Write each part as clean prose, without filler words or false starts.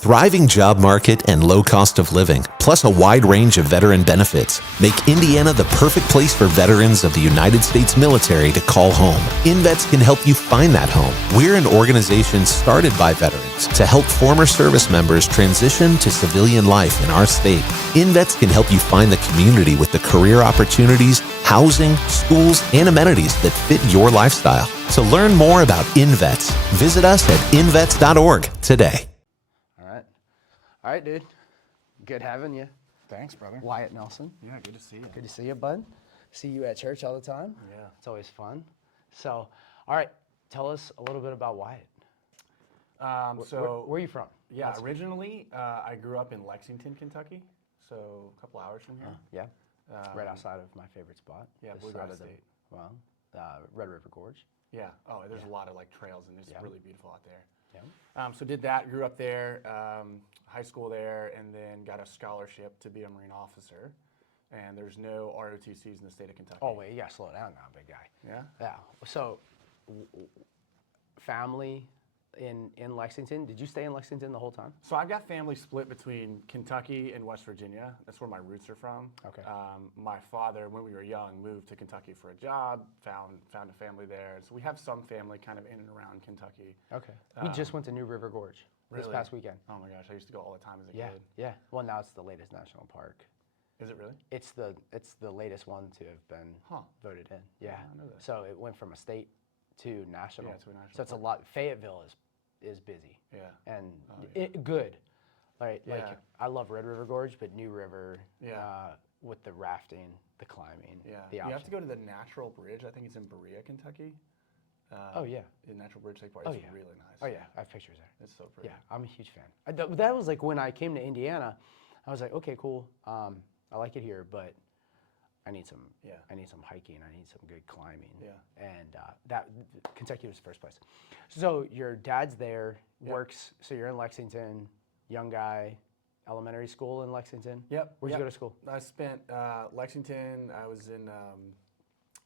thriving job market and low cost of living, plus a wide range of veteran benefits, make Indiana the perfect place for veterans of the United States military to call home. InVets can help you find that home. We're an organization started by veterans to help former service members transition to civilian life in our state. InVets can help you find the community with the career opportunities, housing, schools, and amenities that fit your lifestyle. To learn more about InVets, visit us at invets.org today. All right, dude. Good having you. Thanks, brother. Wyatt Nelson. Yeah, good to see you. Good to see you, bud. See you at church all the time. Yeah. It's always fun. So, all right, tell us a little bit about Wyatt. Where are you from? Yeah, originally I grew up in Lexington, Kentucky, so a couple hours from here. Yeah, right outside of my favorite spot. Yeah, this Bluegrass side of the- State. Well, Red River Gorge. Yeah. Oh, there's a lot of like trails and it's Yeah. really beautiful out there. Yeah. So did that, grew up there, high school there, and then got a scholarship to be a Marine officer. And there's no ROTCs in the state of Kentucky. Oh, wait, you got to slow down now, big guy. Yeah? Yeah. So, family in Lexington. Did you stay in Lexington the whole time? So I've got family split between Kentucky and West Virginia. That's where my roots are from. Okay. My father, when we were young, moved to Kentucky for a job, found a family there. So we have some family kind of in and around Kentucky. Okay. We just went to New River Gorge this Really? past weekend. Oh my gosh, I used to go all the time as a Yeah, kid. yeah. Well, now it's the latest national park. Is it really? It's the latest one to have been voted in. Yeah. I know that. So it went from a state to national. Yeah, to a national So it's a park. lot. Fayetteville is busy. Yeah. And yeah. good. Like Yeah. I love Red River Gorge, but New River. Yeah. With the rafting, the climbing. Yeah. The You option. have to go to the Natural Bridge. I think it's in Berea, Kentucky. Oh yeah. The Natural Bridge Lake Park. Oh It's yeah. really nice. Oh yeah. I have pictures there. It's so pretty. Yeah, I'm a huge fan. That was like when I came to Indiana, I was like, okay, cool. I like it here, but I need some. Yeah. I need some hiking. I need some good climbing. Yeah. And that Kentucky was the first place. So your dad's there, Yep. works. So you're in Lexington, young guy, elementary school in Lexington. Yep. Where'd yep. you go to school? I spent Lexington. I was in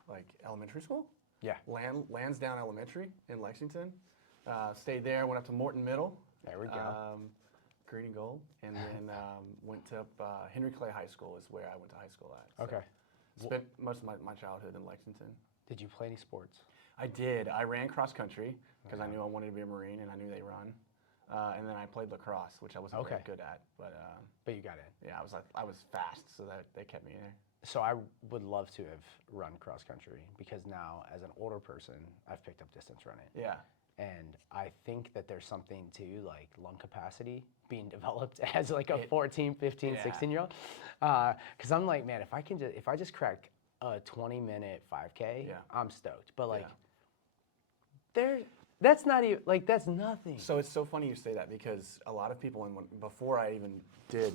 like elementary school. Yeah. Lansdowne Elementary in Lexington. Stayed there. Went up to Morton Middle. There we go. Green and gold, and then went to Henry Clay High School is where I went to high school at. So Okay. spent most of my childhood in Lexington. Did you play any sports? I did. I ran cross country because I knew I wanted to be a Marine and I knew they run. And then I played lacrosse, which I wasn't very good at, But you got in. yeah, I was fast, so that they kept me in there. So I would love to have run cross country because now, as an older person, I've picked up distance running. Yeah. And I think that there's something to like lung capacity being developed as like a 14, 15, 16-year-old. Because I'm like, man, if I just crack a 20-minute 5K, I'm stoked. But like, that's not even, like, that's nothing. So it's so funny you say that because a lot of people, before I even did,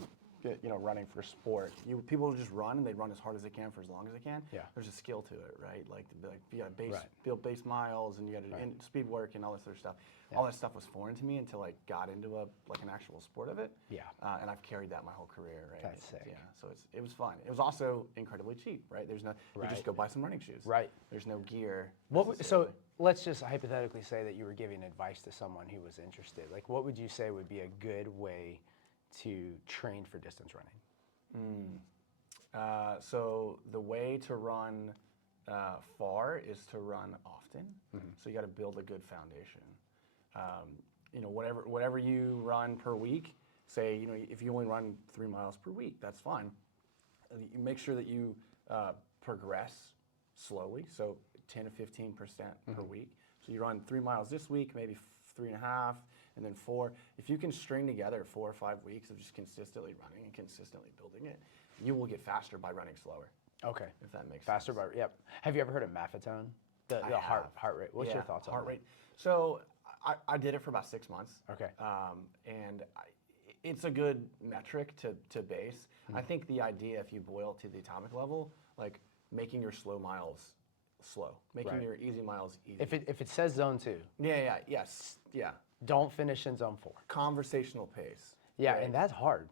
running for sport, people just run and they run as hard as they can for as long as they can. Yeah. There's a skill to it, right? Like you got to build base miles and you got to speed work and all this other stuff. Yeah. All that stuff was foreign to me until I got into an actual sport of it. Yeah. And I've carried that my whole career, right? That's sick. Yeah. So it was fun. It was also incredibly cheap, right? There's no you just go buy some running shoes. Right. There's no gear. So let's just hypothetically say that you were giving advice to someone who was interested. Like, what would you say would be a good way to train for distance running? So the way to run far is to run often. So you got to build a good foundation. Whatever you run per week, say, if you only run 3 miles per week, that's fine. You make sure that you progress slowly, so 10 to 15% per week. So you run 3 miles this week, maybe 3.5, and then 4. If you can string together 4 or 5 weeks of just consistently running and consistently building it, you will get faster by running slower. Okay. If that makes faster sense. Yep. Have you ever heard of Maffetone? The heart rate. What's your thoughts on heart that? rate? So I did it for about 6 months. Okay. And it's a good metric to base. I think the idea, if you boil it to the atomic level, like making your slow miles slow, making your easy miles easy. If it says zone 2. Yes. Don't finish in zone 4. Conversational pace. Yeah, right? and that's hard.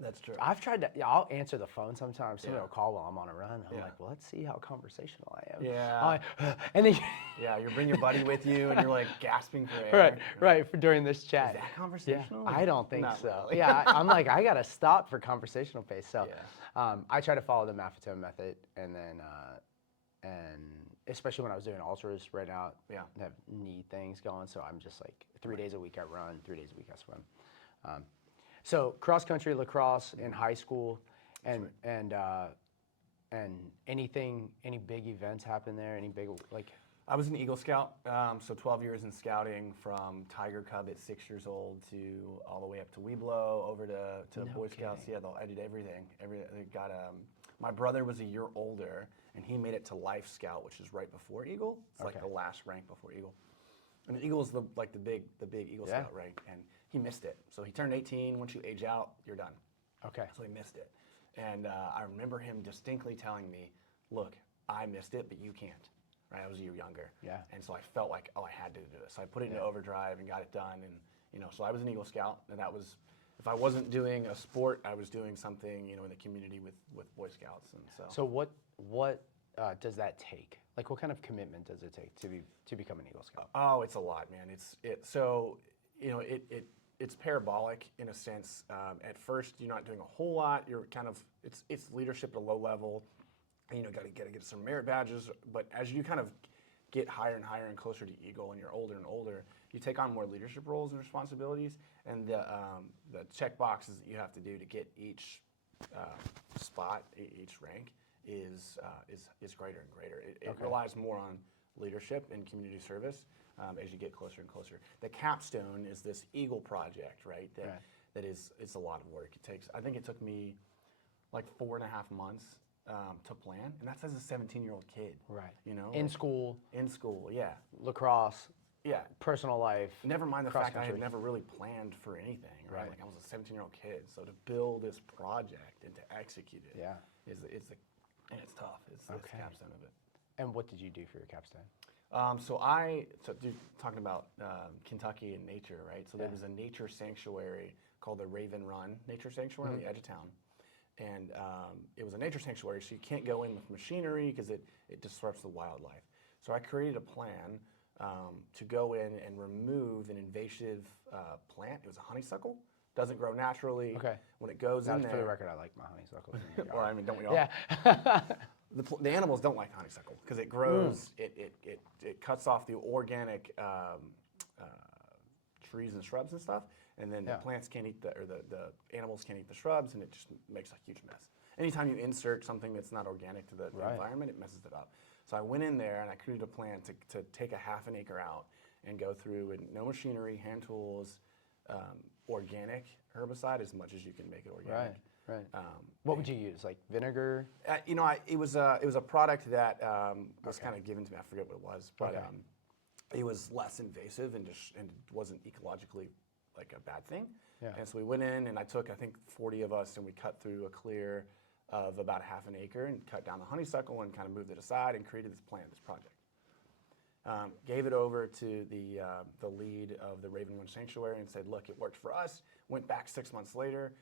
That's true. I've tried to. Yeah, I'll answer the phone sometimes. Somebody Yeah. will call while I'm on a run. I'm Yeah. like, well, let's see how conversational I am. Yeah. I'm like, and then. Yeah, you bring your buddy with you, and you're like gasping for air. Right, You're like, right. During this chat. Is that Yeah, conversational? I don't think Not so. really. Yeah, I'm like, I gotta stop for conversational pace. So, Yeah. I try to follow the Maffetone method, and then, and especially when I was doing ultras right now, Yeah. I have knee things going. So I'm just like 3 days a week I run, 3 days a week I swim. So cross country, lacrosse in high school, and any big events happen there? Any big like? I was an Eagle Scout, so 12 years in scouting, from Tiger Cub at 6 years old to all the way up to Weeblo, over to Boy Scouts. Yeah, I did everything. My brother was a year older, and he made it to Life Scout, which is right before Eagle. It's like the last rank before Eagle. And Eagle is the big Eagle Scout rank, and he missed it. So he turned 18. Once you age out, you're done. Okay. So he missed it, and I remember him distinctly telling me, "Look, I missed it, but you can't." Right, I was a year younger. Yeah. And so I felt like, I had to do this. So I put it into overdrive and got it done. And so I was an Eagle Scout, and that was, if I wasn't doing a sport, I was doing something, in the community with Boy Scouts. And so. So what does that take? Like, what kind of commitment does it take to become an Eagle Scout? Oh, it's a lot, man. It's parabolic in a sense. At first, you're not doing a whole lot. You're kind of, it's leadership at a low level. Got to get some merit badges, but as you kind of get higher and higher and closer to Eagle, and you're older and older, you take on more leadership roles and responsibilities, and the check boxes that you have to do to get each spot, each rank, is greater and greater. It relies more on leadership and community service as you get closer and closer. The capstone is this Eagle project, right? That is, it's a lot of work. I think it took me like 4.5 months. To plan, and that's as a 17-year-old kid. Right. In school, yeah. Lacrosse. Yeah. Personal life. Never mind the fact I had country. never really planned for anything. Right. Like I was a 17-year-old kid, so to build this project and to execute it. Yeah. And it's tough. It's the capstone of it. And what did you do for your capstone? Talking about Kentucky and nature, right? So there was a nature sanctuary called the Raven Run Nature Sanctuary on the edge of town. And it was a nature sanctuary, so you can't go in with machinery because it disrupts the wildlife. So I created a plan to go in and remove an invasive plant. It was a honeysuckle. Doesn't grow naturally. Okay. When it goes in there. For the record, I like my honeysuckles. Well, don't we all? Yeah. The animals don't like honeysuckle because it grows. It cuts off the organic trees and shrubs and stuff. And then the plants can't eat the animals can't eat the shrubs, and it just makes a huge mess. Anytime you insert something that's not organic to the environment, it messes it up. So I went in there and I created a plan to take a half an acre out and go through, and no machinery, hand tools, organic herbicide as much as you can make it organic. Right. What would you use? Like vinegar? It was a product that was kind of given to me. I forget what it was, but it was less invasive and wasn't ecologically like a bad thing. Yeah. And so we went in, and I took, I think, 40 of us, and we cut through a clear of about half an acre and cut down the honeysuckle and kind of moved it aside and created this plan, this project. Gave it over to the lead of the Raven Run Sanctuary and said, look, it worked for us. Went back 6 months later,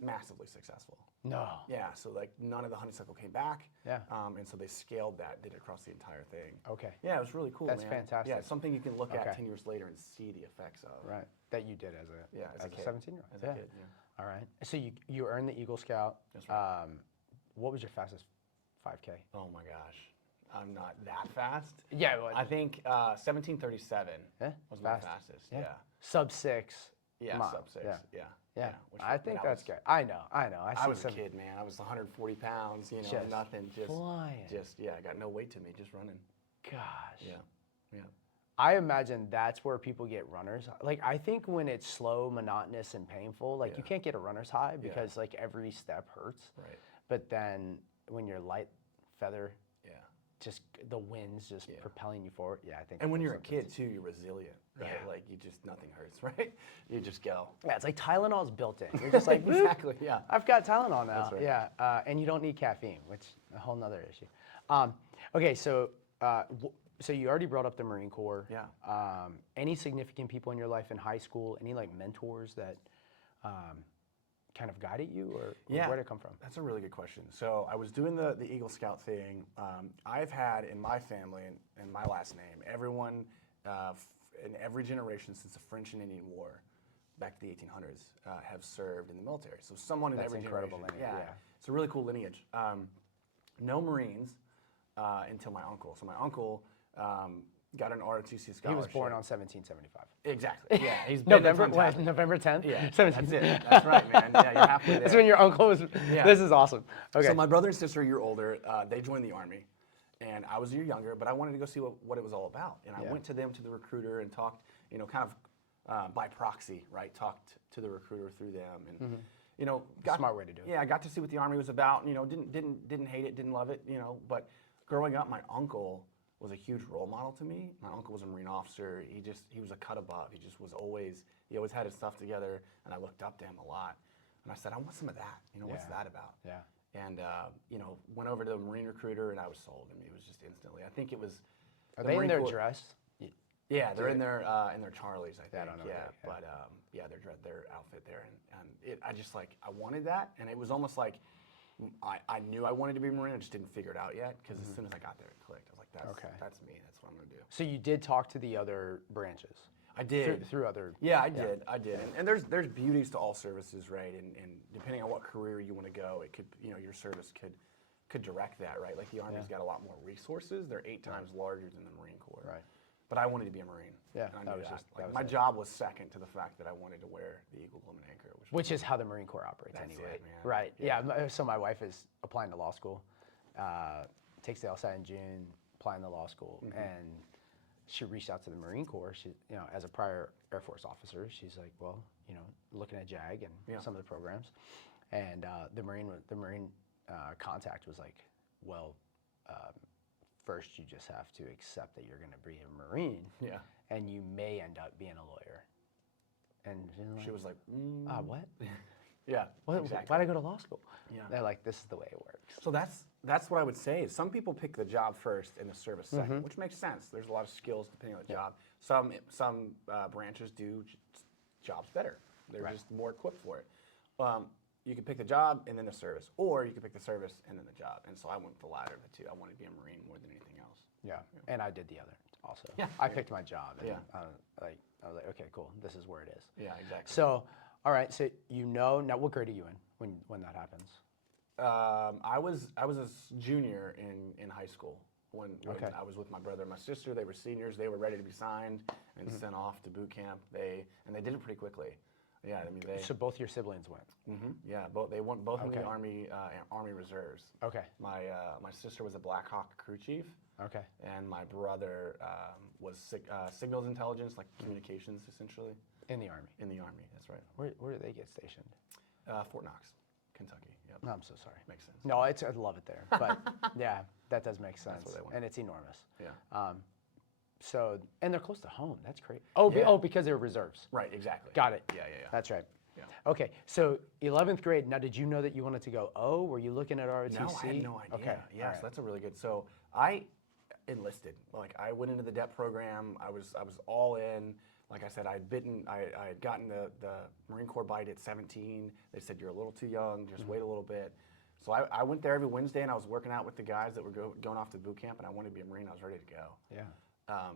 massively successful. No. Yeah, so like none of the honeysuckle came back. Yeah. And so they scaled that, did it across the entire thing. Okay. Yeah, it was really cool, That's man. fantastic. Yeah, it's something you can look at 10 years later and see the effects of. Right. That you did as a kid. 17-year-old. As a kid, yeah. All right. So you earned the Eagle Scout. That's right. What was your fastest 5K? Oh my gosh. I'm not that fast. Yeah. Well, I think 17:37 was my fastest. Yeah. Sub 6. Yeah, sub 6. Yeah. I think that's good. I know. I was a kid, man. I was 140 pounds, just nothing. Flying. I got no weight to me, just running. Gosh. Yeah. I imagine that's where people get runners. Like, I think when it's slow, monotonous, and painful, like you can't get a runner's high because like every step hurts. Right. But then when you're light feather, just the wind's just propelling you forward. Yeah, I think. And when you're a kid too, you're resilient, right? Yeah. Like nothing hurts, right? You just go. Yeah, it's like Tylenol's built in. You're just like, exactly, yeah. I've got Tylenol now. That's right. Yeah, and you don't need caffeine, which is a whole nother issue. Okay, so so you already brought up the Marine Corps. Yeah. Any significant people in your life in high school? Any like mentors that kind of guided you, or Yeah, where did it come from? that's a really good question. So I was doing the Eagle Scout thing. I've had in my family and my last name, everyone in every generation since the French and Indian War, back to the 1800s, have served in the military. So someone in That's every incredible generation. lineage, yeah. It's a really cool lineage. No Marines until my uncle. So my uncle got an ROTC scholarship. He was born on 1775. Exactly. Yeah, he's been November, a ton. November 10th? Yeah, 17. that's it. That's right, man. Yeah, you're halfway there. That's when your uncle was. Yeah. This is awesome. Okay. So my brother and sister are a year older. They joined the Army, and I was a year younger, but I wanted to go see what it was all about. And I went to them, to the recruiter, and talked, kind of by proxy, right? Talked to the recruiter through them, and Smart way to do it. Yeah, I got to see what the Army was about. Didn't hate it, didn't love it, But growing up, my uncle was a huge role model to me. My uncle was a Marine officer. He was a cut above. He always had his stuff together, and I looked up to him a lot. And I said, I want some of that. What's that about? Yeah. And went over to the Marine recruiter, and I was sold. I mean, it was just instantly. I think it was. Are they in their dress? Yeah, they're in their Charlies, I think. I don't know. Yeah, but their outfit there, and I wanted that, and it was almost like I knew I wanted to be a Marine. I just didn't figure it out yet, because as soon as I got there, it clicked. I was like, that's me. That's what I'm gonna do. So you did talk to the other branches. I did. Through other. Yeah, I did. And there's beauties to all services, right? And depending on what career you want to go, it could, your service could direct that, right? Like the Army's got a lot more resources. They're 8 times larger than the Marine Corps. Right. But I wanted to be a Marine. Yeah, And I that knew was that. just- Like, that was my it. job was second to the fact that I wanted to wear the Eagle Blooming Anchor. Which is how the Marine Corps operates That's anyway. it, man. Right. Yeah. So my wife is applying to law school, takes the LSAT in June, applying to law school, and she reached out to the Marine Corps. She, as a prior Air Force officer, she's like, well, looking at JAG and some of the programs, and the Marine contact was like, well, first you just have to accept that you're going to be a Marine, and you may end up being a lawyer. And She was like, what? Yeah, exactly. Why'd I go to law school? Yeah. They're like, this is the way it works. So that's what I would say. Is some people pick the job first and the service second, which makes sense. There's a lot of skills depending on the job. Some branches do jobs better. They're just more equipped for it. You can pick the job and then the service, or you can pick the service and then the job. And so I went with the latter of the two. I wanted to be a Marine more than anything else. Yeah, and I did the other also. Yeah. I picked my job, and Yeah. I was like, okay, cool, this is where it is. Yeah, exactly. So, all right, so now what grade are you in when that happens? I was a junior in high school when I was with my brother and my sister. They were seniors. They were ready to be signed and sent off to boot camp. They did it pretty quickly. Yeah, I mean So both your siblings went. Yeah, they went both in the Army Reserves. Okay. My sister was a Black Hawk crew chief. Okay. And my brother was signals intelligence, like communications, essentially. In the Army. In the Army, that's right. Where do they get stationed? Fort Knox, Kentucky. Yep. No, I'm so sorry. Makes sense. No, I love it there, but yeah, that does make sense. where they went. And it's enormous. Yeah. And they're close to home. That's great. Oh, because they're reserves. Right, exactly. Got it. Yeah. That's right. Yeah. Okay, so 11th grade. Now, did you know that you wanted to go O? Were you looking at ROTC? No, I had no idea. Okay. Yes, all right. that's a really good. So I enlisted. Like I went into the DEP program. I was all in. Like I said, I had gotten the Marine Corps bite at 17. They said you're a little too young. Just wait a little bit. So I went there every Wednesday, and I was working out with the guys that were going off to boot camp, and I wanted to be a Marine. I was ready to go. Yeah.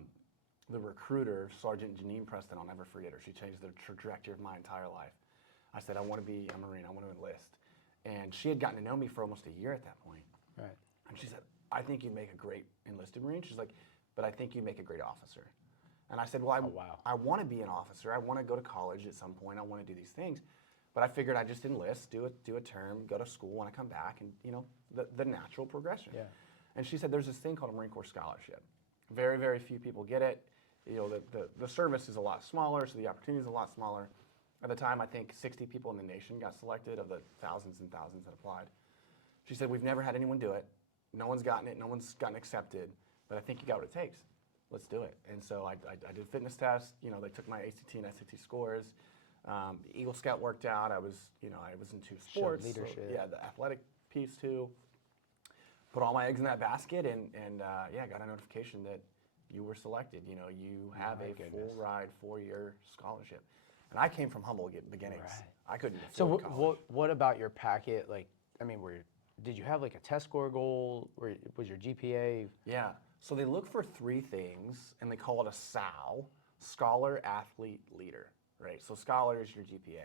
The recruiter, Sergeant Janine Preston, I'll never forget her. She changed the trajectory of my entire life. I said, I want to be a Marine. I want to enlist. And she had gotten to know me for almost a year at that point. Right. And she said, I think you'd make a great enlisted Marine. She's like, but I think you'd make a great officer. And I said, well, I want to be an officer. I want to go to college at some point. I want to do these things. But I figured I'd just enlist, do a term, go to school, when I come back, and the natural progression. Yeah. And she said, there's this thing called a Marine Corps scholarship. Very, very few people get it. The service is a lot smaller, so the opportunity is a lot smaller. At the time, I think 60 people in the nation got selected of the thousands and thousands that applied. She said, we've never had anyone do it. No one's gotten it. No one's gotten accepted. But I think you got what it takes. Let's do it. And so I did fitness tests. They took my ACT and SAT scores. Eagle Scout worked out. I was into sports. leadership. So, yeah, the athletic piece too. Put all my eggs in that basket, and got a notification that you were selected. You have a full ride 4-year scholarship. And I came from humble beginnings. Right. I couldn't So afford college. what about your packet? Like, I mean, did you have like a test score goal? Or was your GPA? Yeah. So they look for 3 things, and they call it a SAL, Scholar, Athlete, Leader, right? So scholar is your GPA.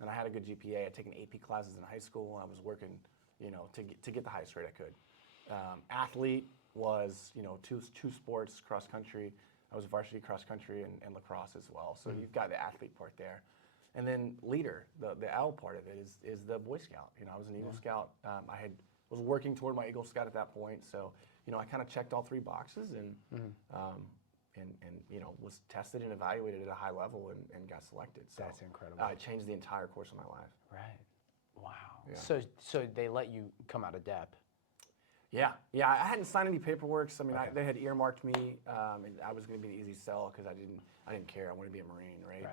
And I had a good GPA. I'd taken AP classes in high school, and I was working, to get the highest grade I could. Athlete was, 2 sports, cross country. I was varsity cross country and lacrosse as well. So you've got the athlete part there. And then leader, the L part of it is the Boy Scout. I was an Eagle Scout. I was working toward my Eagle Scout at that point. So, I kind of checked all 3 boxes and was tested and evaluated at a high level and got selected. So That's incredible. It changed the entire course of my life. Right. Wow. Yeah. So they let you come out of DEP. Yeah. I hadn't signed any paperwork. So, they had earmarked me, and I was going to be an easy sell because I didn't care. I wanted to be a Marine, right?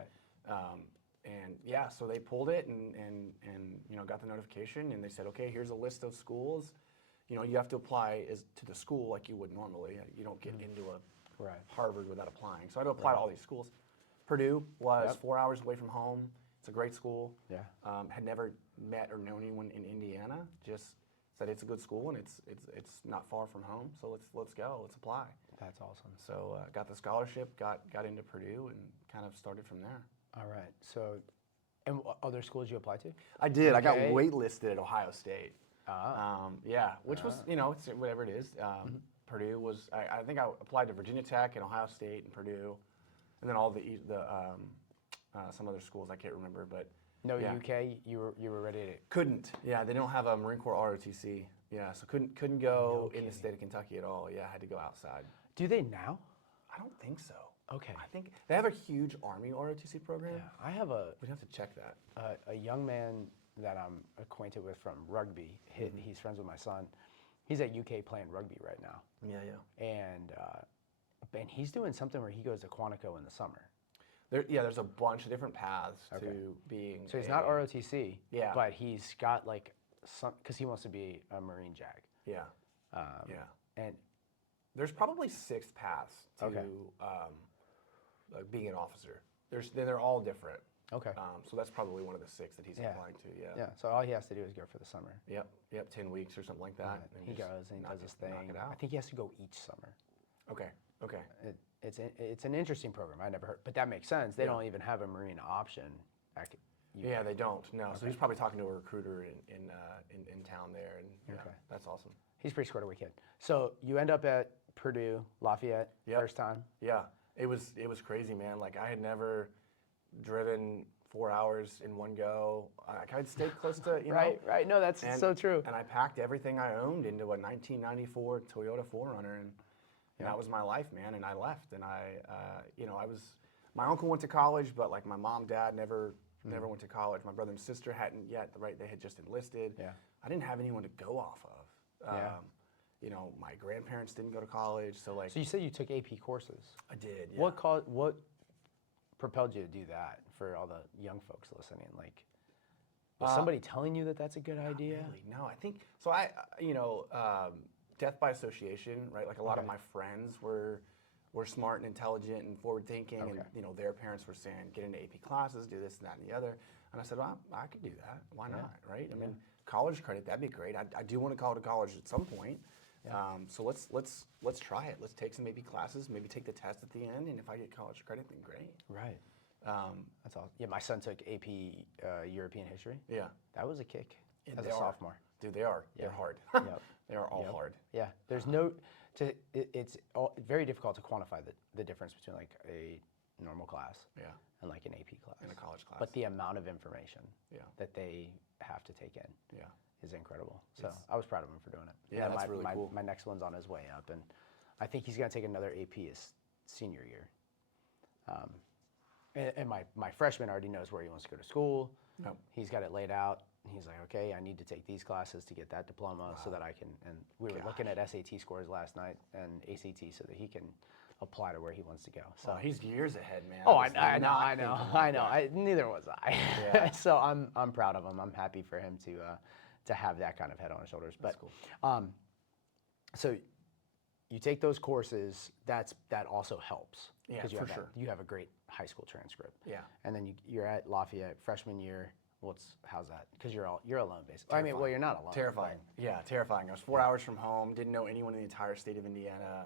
And yeah, so they pulled it and got the notification, and they said, okay, here's a list of schools. You have to apply to the school like you would normally. You don't get into a Harvard without applying. So I had to apply to all these schools. Purdue was 4 hours away from home. It's a great school. Yeah. Had never met or known anyone in Indiana. Just said it's a good school and it's not far from home. So let's go. Let's apply. That's awesome. So got the scholarship, got into Purdue, and kind of started from there. All right. So, and what other schools you applied to? I did. I got Okay. waitlisted at Ohio State. Ah. Which was, it's whatever it is. Purdue was, I think I applied to Virginia Tech and Ohio State and Purdue, and then all the some other schools I can't remember, but No yeah. UK. You were ready to. Couldn't. Yeah, they don't have a Marine Corps ROTC. Yeah, so couldn't go No in the kidding. state of Kentucky at all. Yeah, I had to go outside. Do they now? I don't think so. Okay. I think they have a huge Army ROTC program. Yeah. I have We'd have to check that. a young man that I'm acquainted with from rugby. He's friends with my son. He's at UK playing rugby right now. Yeah. And he's doing something where he goes to Quantico in the summer. There's a bunch of different paths Okay. to being. So he's not ROTC. Yeah. But he's got like some because he wants to be a Marine JAG. Yeah. And There's probably 6 paths to Okay. like being an officer. They're all different. okay. So that's probably one of the 6 that he's Yeah. applying to. Yeah. Yeah. So all he has to do is go for the summer. Yep. 10 weeks or something like that. And and he just goes and he knock does his it- knock thing. it out. I think he has to go each summer. Okay. It's an interesting program. I never heard, but that makes sense. They Yeah. don't even have a Marine option. Yeah, they don't. No. So Okay. he's probably talking to a recruiter in town there, and yeah, Okay. that's awesome. He's pretty squared away kid. So you end up at Purdue, Lafayette, Yep. first time. Yeah, it was crazy, man. Like I had never driven 4 hours in one go. I'd stayed close to Right. No, that's And- so true. And I packed everything I owned into a 1994 Toyota 4Runner, and that was my life, man. And I left, and my uncle went to college, but like my mom, dad never went to college. My brother and sister hadn't yet, right? They had just enlisted. Yeah. I didn't have anyone to go off of. Yeah. My grandparents didn't go to college, so like So you said you took AP courses. I did. Yeah. What propelled you to do that for all the young folks listening? Like, was somebody telling you that that's a good idea? Really? No, I think so. Death by association, right? Like a lot of my friends were smart and intelligent and forward thinking, and their parents were saying, get into AP classes, do this and that and the other. And I said, well, I could do that. Why not, right? I mean, college credit, that'd be great. I do want to go to college at some point. Yeah. So let's try it. Let's take some AP classes, maybe take the test at the end, and if I get college credit, then great. Right. That's awesome. Yeah, my son took AP European history. Yeah. That was a kick as they a are. sophomore. Dude, they are. Yeah. They're hard. Yep. They are all Yep. hard. Yeah, there's it's very difficult to quantify the difference between like a normal class and like an AP class. And a college class. But the amount of information Yeah. that they have to take in Yeah. is incredible. So I was proud of him for doing it. Yeah, that's really cool. My next one's on his way up, and I think he's going to take another AP his senior year. And my freshman already knows where he wants to go to school. Yep. He's got it laid out. He's like, okay, I need to take these classes to get that diploma so that I can, and we were looking at SAT scores last night and ACT so that he can apply to where he wants to go. So Oh, he's years ahead, man. oh, was I not know. thinking like that. Neither was I. Yeah. So I'm proud of him. I'm happy for him to have that kind of head on his shoulders. But cool. so you take those courses. That also helps. Yeah, because for sure. you have a great high school transcript. Yeah. And then you're at Lafayette freshman year. How's that? Because you're alone basically. I mean, well, you're not alone. Terrifying. Yeah, terrifying. I was 4 hours from home. Didn't know anyone in the entire state of Indiana.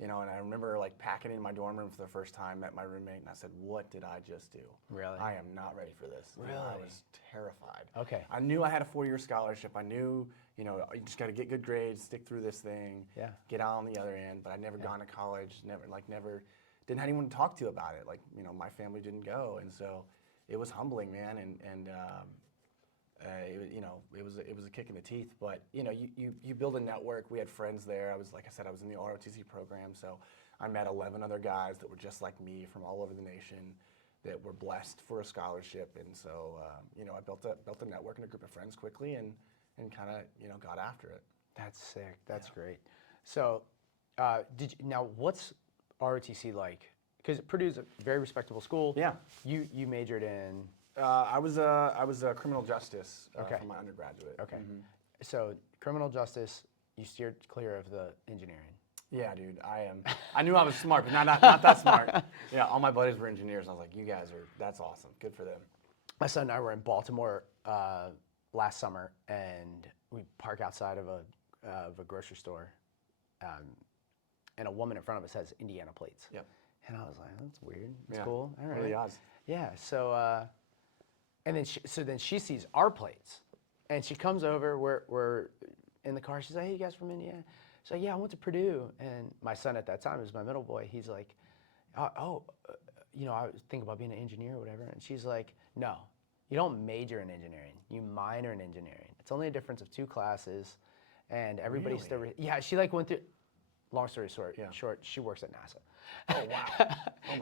You know, and I remember like packing in my dorm room for the first time, met my roommate, and I said, "What did I just do? Really? I am not ready for this." Really? You know, I was terrified. Okay. I knew I had a 4-year scholarship. I knew, you know, you just got to get good grades, stick through this thing, Yeah. get out on the other end. But I'd never gone to college. Never didn't have anyone to talk to about it. Like, you know, my family didn't go, and so it was humbling, man. You know, it was a kick in the teeth, but you know, you build a network. We had friends there. Like I said, I was in the ROTC program, so I met 11 other guys that were just like me from all over the nation that were blessed for a scholarship, and so you know, I built a network and a group of friends quickly, and kind of, you know, got after it. That's sick. That's great. So, now what's ROTC like? Because Purdue's a very respectable school. Yeah. You majored in. I was a criminal justice Okay. for my undergraduate. Okay. So criminal justice, you steered clear of the engineering. Yeah, dude, I knew I was smart, but not that smart. Yeah, all my buddies were engineers. I was like, you guys that's awesome. Good for them. My son and I were in Baltimore last summer, and we park outside of a grocery store, and a woman in front of us has Indiana plates. Yep. And I was like, that's weird. It's Yeah. cool. All right. What are the odds? Yeah. So, and then she sees our plates, and she comes over. We're in the car. She's like, "Hey, you guys from Indiana?" She's like, "Yeah, I went to Purdue." And my son at that time was my middle boy. He's like, you know, I was thinking about being an engineer or whatever. And she's like, "No, you don't major in engineering. You minor in engineering. It's only a difference of 2 classes, and everybody's still." Yeah, she like went through. Long story short, she works at NASA. Oh wow.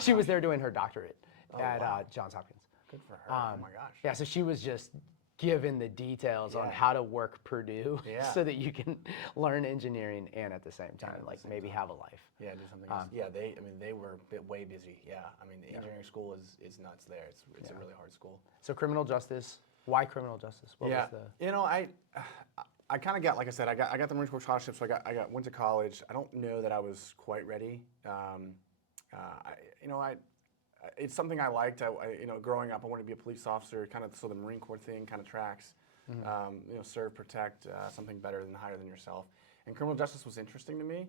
She was there doing her doctorate at Johns Hopkins. Good for her. Oh my gosh. Yeah, so she was just given the details on how to work Purdue so that you can learn engineering and at the same time, like maybe have a life. Yeah, do something else. Yeah, they were way busy. Yeah, I mean, the engineering school is nuts there. It's a really hard school. So criminal justice, why criminal justice? What was the... You know, I kind of got, like I said, I got the Marine Corps scholarship, so I went to college. I don't know that I was quite ready. You know, it's something I liked. You know, growing up, I wanted to be a police officer, kind of, so the Marine Corps thing kind of tracks. You know, serve, protect, something better than higher than yourself. And criminal justice was interesting to me.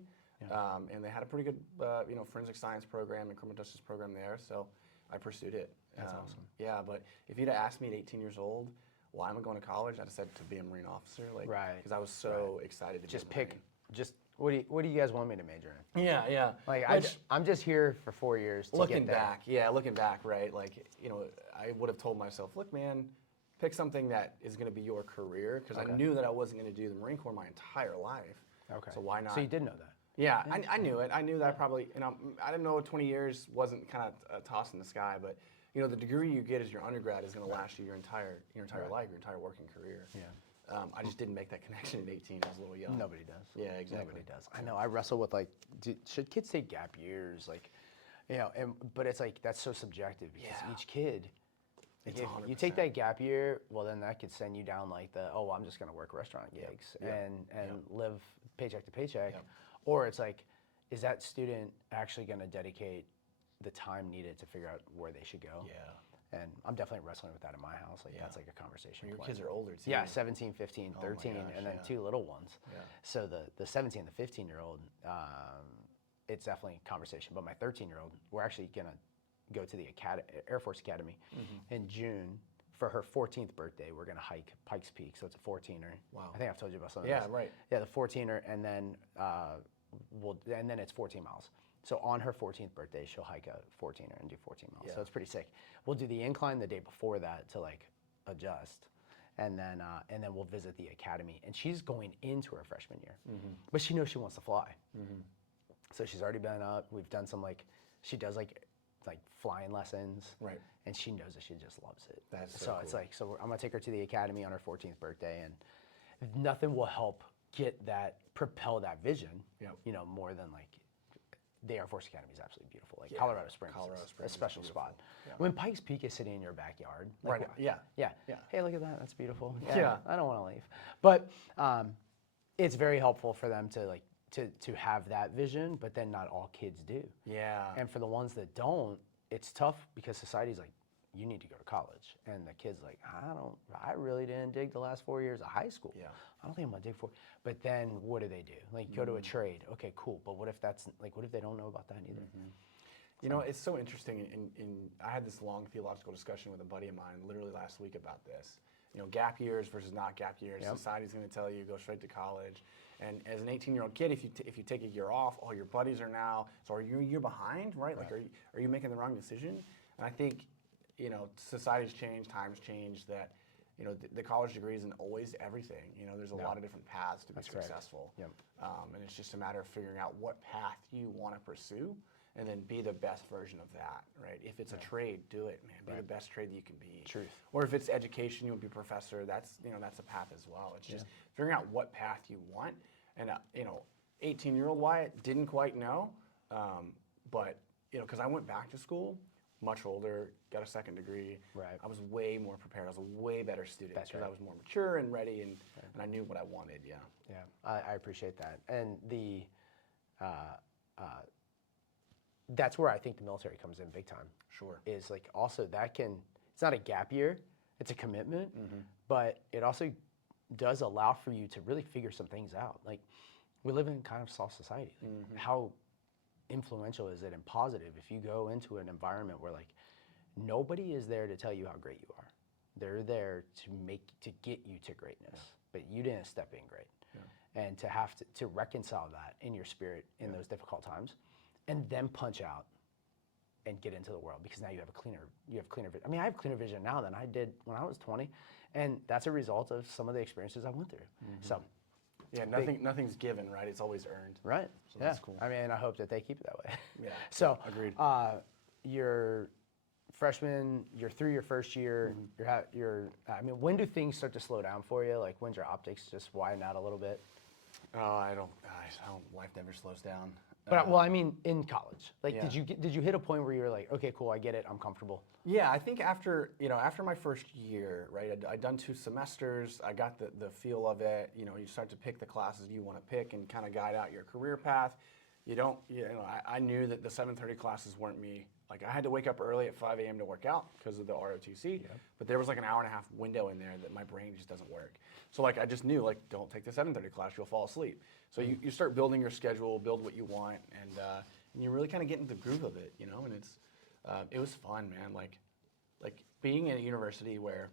And they had a pretty good, you know, forensic science program and criminal justice program there, so I pursued it. That's awesome. Yeah, but if you'd have asked me at 18 years old, why am I going to college? I'd have said to be a Marine officer, like, because I was so excited to just be a Marine. what do you guys want me to major in? Yeah. Like I'm just here for 4 years to looking get there. looking back, right? Like, you know, I would have told myself, look, man, pick something that is going to be your career, because I knew that I wasn't going to do the Marine Corps my entire life. Okay. So why not? So you did know that? Yeah, I knew it. I knew that I probably, you know, I didn't know 20 years wasn't kind of a toss in the sky, but you know, the degree you get as your undergrad is going to last you your entire life, your entire working career. Yeah. I just didn't make that connection at 18. I was a little young. Nobody does. Yeah, exactly. Nobody does. I know. I wrestle with like, should kids take gap years? Like, you know, but it's like that's so subjective because each kid. It's If 100%. you take that gap year, well, then that could send you down like I'm just going to work restaurant gigs and live paycheck to paycheck. Or it's like, is that student actually going to dedicate the time needed to figure out where they should go? Yeah. And I'm definitely wrestling with that in my house. Like that's like a conversation. Your point. kids are older too. Yeah, 17, 15, 13, gosh, and then 2 little ones. Yeah. So the 17 and the 15-year-old, it's definitely a conversation. But my 13-year-old, we're actually going to go to the Air Force Academy in June for her 14th birthday. We're going to hike Pikes Peak, so it's a 14er. Wow. I think I've told you about some of Yeah, this. right. Yeah, the 14er, and then it's 14 miles. So on her 14th birthday, she'll hike a 14er and do 14 miles. Yeah. So it's pretty sick. We'll do the incline the day before that to like adjust, and then we'll visit the academy. And she's going into her freshman year, but she knows she wants to fly. So she's already been up. We've done some she does like flying lessons. Right. And she knows that she just loves it. That's so so it's cool. like, so I'm gonna take her to the academy on her 14th birthday, and nothing will help propel that vision. You know, more than like the Air Force Academy is absolutely beautiful. Like Colorado Springs, is a special spot. When Pikes Peak is sitting in your backyard, like, Right. Yeah. Hey, look at that. That's beautiful. Yeah. I don't want to leave, but it's very helpful for them to to have that vision, but then not all kids do. Yeah. And for the ones that don't, it's tough because society's like, you need to go to college. And the kid's like, I really didn't dig the last 4 years of high school. Yeah. I don't think I'm gonna dig for it. But then what do? Like go to a trade. Okay, cool. But what if what if they don't know about that either? You know, it's so interesting. I had this long theological discussion with a buddy of mine literally last week about this. You know, gap years versus not gap years. Yep. Society's going to tell you go straight to college. And as an 18-year-old kid, if you take a year off, all your buddies are now. So are you a year behind, right? Like, are you making the wrong decision? And I think, you know, society's changed, times changed. That, you know, the college degree isn't always everything. You know, there's a lot of different paths to be successful. Yep. And it's just a matter of figuring out what path you want to pursue, and then be the best version of that, right? If it's a trade, do it, man. Be the best trade that you can be. Truth. Or if it's education, you want to be a professor. That's a path as well. It's just figuring out what path you want. And 18-year-old Wyatt didn't quite know, but because I went back to school, much older, got a second degree. Right. I was way more prepared. I was a way better student That's because right. I was more mature and ready, and I knew what I wanted. Yeah. Yeah, I appreciate that. And that's where I think the military comes in big time. Sure. Is like also it's not a gap year, it's a commitment, but it also does allow for you to really figure some things out. Like, we live in kind of soft society. Like, how influential is it and positive if you go into an environment where like nobody is there to tell you how great you are. They're there to get you to greatness, but you didn't step in great. And to have to reconcile that in your spirit in those difficult times, and then punch out and get into the world, because now you have cleaner vision. I mean, I have cleaner vision now than I did when I was 20, and that's a result of some of the experiences I went through. So, Yeah, nothing's given, right? It's always earned. right? So Yeah. that's cool. I mean, I hope that they keep it that way. Yeah. So, Agreed. You're freshman, you're through your first year. I mean, when do things start to slow down for you? Like, when's your optics just widen out a little bit? Oh, I don't. Life never slows down. But well, I mean, in college, like, Yeah. did you hit a point where you were like, okay, cool, I get it, I'm comfortable? Yeah, I think after my first year, right, I'd done 2 semesters, I got the feel of it. You start to pick the classes you want to pick and kind of guide out your career path. I knew that the 7:30 classes weren't me. Like, I had to wake up early at 5 a.m. to work out because of the ROTC, but there was like an hour and a half window in there that my brain just doesn't work. So like, I just knew, like, don't take the 7:30 class, you'll fall asleep. So you start building your schedule, build what you want, and you really kind of get into the groove of it, and it was fun, man. Like being in a university where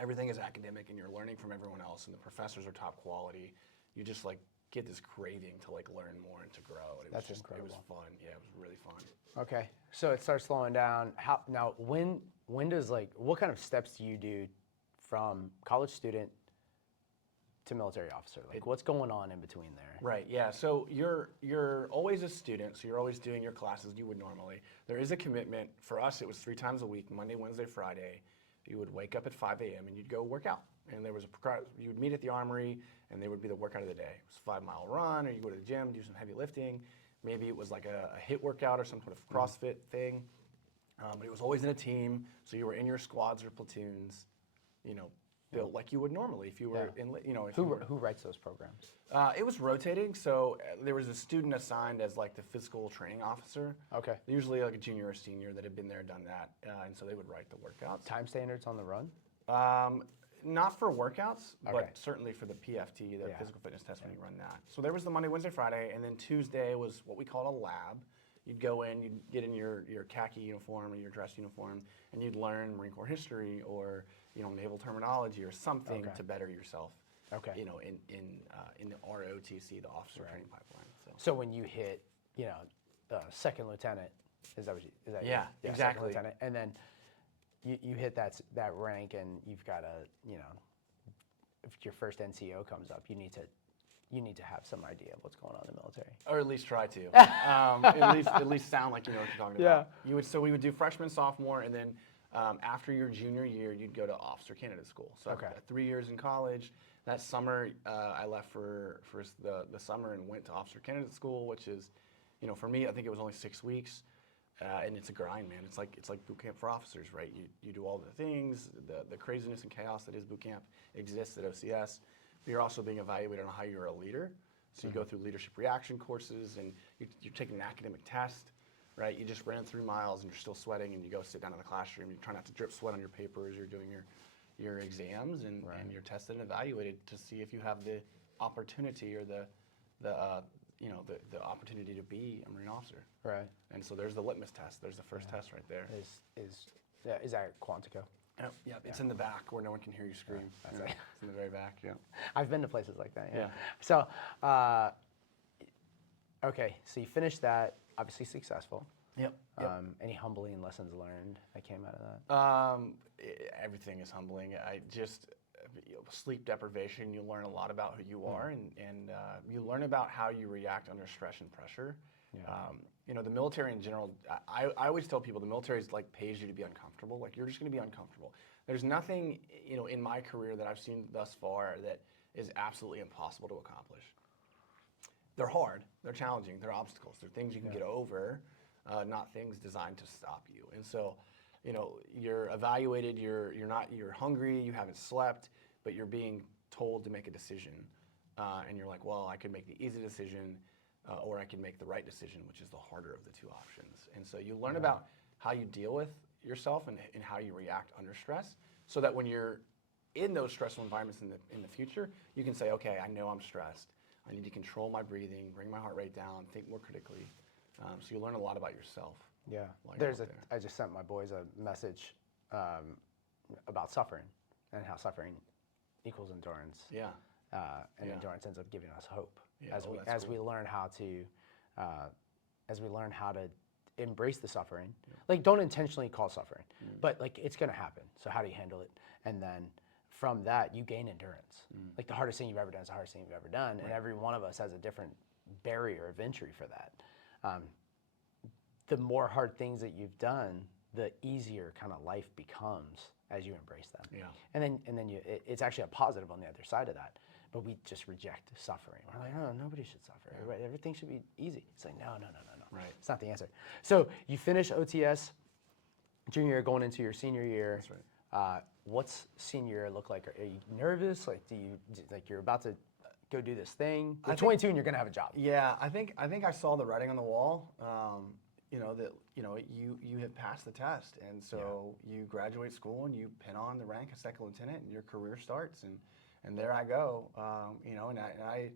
everything is academic and you're learning from everyone else and the professors are top quality, you just like get this craving to like learn more and to grow. And That's incredible. It was fun. Yeah, it was really fun. Okay, so it starts slowing down. When does, like, what kind of steps do you do from college student to military officer? Like, what's going on in between there? Right, yeah, so you're always a student, so you're always doing your classes you would normally. There is a commitment. For us, it was 3 times a week, Monday, Wednesday, Friday. You would wake up at 5 a.m. and you'd go work out. And there was you would meet at the Armory, and they would be the workout of the day. It was a 5-mile run, or you go to the gym, do some heavy lifting. Maybe it was like a HIIT workout or some sort of CrossFit thing. But it was always in a team, so you were in your squads or platoons, built like you would normally if you were in, Who writes those programs? It was rotating, so there was a student assigned as like the physical training officer. Okay. Usually like a junior or senior that had been there, done that, and so they would write the workouts. Time standards on the run? Not for workouts, Okay. but certainly for the PFT, the physical fitness test, when you run that. So there was the Monday, Wednesday, Friday, and then Tuesday was what we called a lab. You'd go in, you'd get in your khaki uniform or your dress uniform, and you'd learn Marine Corps history or naval terminology or something to better yourself. Okay. In the ROTC, the officer training pipeline. So when you hit, second lieutenant, is that Yeah, second exactly. lieutenant, and then you hit that rank, and you've got if your first NCO comes up, you need to have some idea of what's going on in the military. Or at least try to. At least sound like you know what you're talking about. So we would do freshman, sophomore, and then after your junior year, you'd go to officer candidate school. So 3 years in college. That summer, I left for the summer and went to officer candidate school, which is, for me, I think it was only 6 weeks. And it's a grind, man. It's like boot camp for officers, right? You do all the things, the craziness and chaos that is boot camp exists at OCS. But you're also being evaluated on how you're a leader. So you go through leadership reaction courses, and you're taking an academic test, right? You just ran 3 miles and you're still sweating, and you go sit down in the classroom. You try not to drip sweat on your paper as you're doing your exams, and you're tested and evaluated to see if you have the opportunity or the opportunity to be a Marine officer. Right. And so there's the litmus test. There's the first test right there. Is that Quantico? Yeah, it's in the back where no one can hear you scream. That's Yeah, right. it's in the very back. Yeah. I've been to places like that. Yeah. So, okay, so you finished that, obviously successful. Yep. Any humbling lessons learned that came out of that? Everything is humbling. Sleep deprivation, you learn a lot about who you are, and you learn about how you react under stress and pressure. The military in general, I always tell people the military is like pays you to be uncomfortable. Like you're just going to be uncomfortable. There's nothing, in my career that I've seen thus far that is absolutely impossible to accomplish. They're hard, they're challenging, they're obstacles, they're things you can get over, not things designed to stop you. And so, you're evaluated, you're hungry, you haven't slept, but you're being told to make a decision, and you're like, well, I could make the easy decision, or I can make the right decision, which is the harder of the two options. And so you learn about how you deal with yourself and how you react under stress, so that when you're in those stressful environments in the future, you can say, okay, I know I'm stressed. I need to control my breathing, bring my heart rate down, think more critically. So you learn a lot about yourself. Yeah. while you're out there. I just sent my boys a message about suffering and how suffering equals endurance. Yeah. And endurance ends up giving us hope Yeah, as we learn how to embrace the suffering. Like, don't intentionally cause suffering, but like it's gonna happen. So how do you handle it? And then from that, you gain endurance. Like the hardest thing you've ever done is the hardest thing you've ever done, and every one of us has a different barrier of entry for that. The more hard things that you've done, the easier kind of life becomes as you embrace them. Yeah. And then it's actually a positive on the other side of that. But we just reject suffering. We're like, no, nobody should suffer. Yeah. Everything should be easy. It's like, no. Right. It's not the answer. So you finish OTS, junior year, going into your senior year. That's right. What's senior year look like? Are you nervous? Like, you're about to go do this thing? You're 22 and you're gonna have a job. Yeah, I think I saw the writing on the wall. You have passed the test, and so you graduate school and you pin on the rank of second lieutenant, and your career starts. And there I go. And I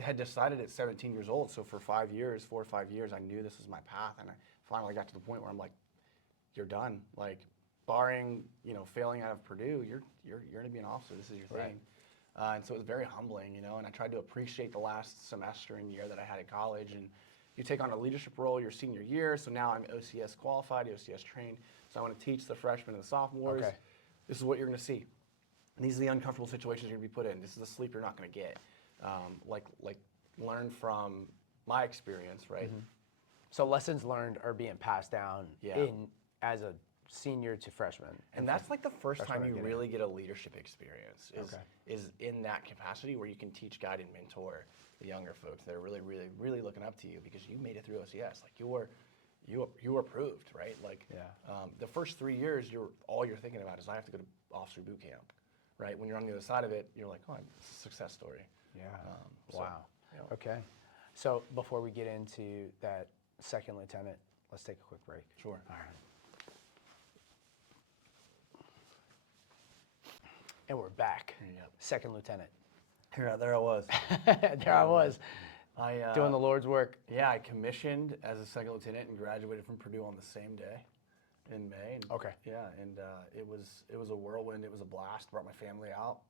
had decided at 17 years old. So for 4 or 5 years, I knew this was my path, and I finally got to the point where I'm like, you're done. Like, barring failing out of Purdue, you're gonna be an officer. This is your thing. And so it was very humbling, and I tried to appreciate the last semester and year that I had at college. And you take on a leadership role your senior year, so now I'm OCS qualified, OCS trained, so I want to teach the freshmen and the sophomores. Okay. This is what you're going to see. And these are the uncomfortable situations you're going to be put in. This is the sleep you're not going to get. Like learn from my experience, right? Mm-hmm. So lessons learned are being passed down as a senior to freshman. And that's like the first time you get really get a leadership experience is in that capacity where you can teach, guide, and mentor the younger folks that are really, really, really looking up to you because you made it through OCS. Like you were approved, right? Like the first 3 years, all you're thinking about is I have to go to officer boot camp, right? When you're on the other side of it, you're like, oh, it's a success story. Yeah. Wow. Okay. So before we get into that second lieutenant, let's take a quick break. Sure. All right. And we're back. Yep. Second lieutenant. There I was. There I was, doing the Lord's work. Yeah, I commissioned as a second lieutenant and graduated from Purdue on the same day in May. And Okay. Yeah, and it was a whirlwind. It was a blast. Brought my family out.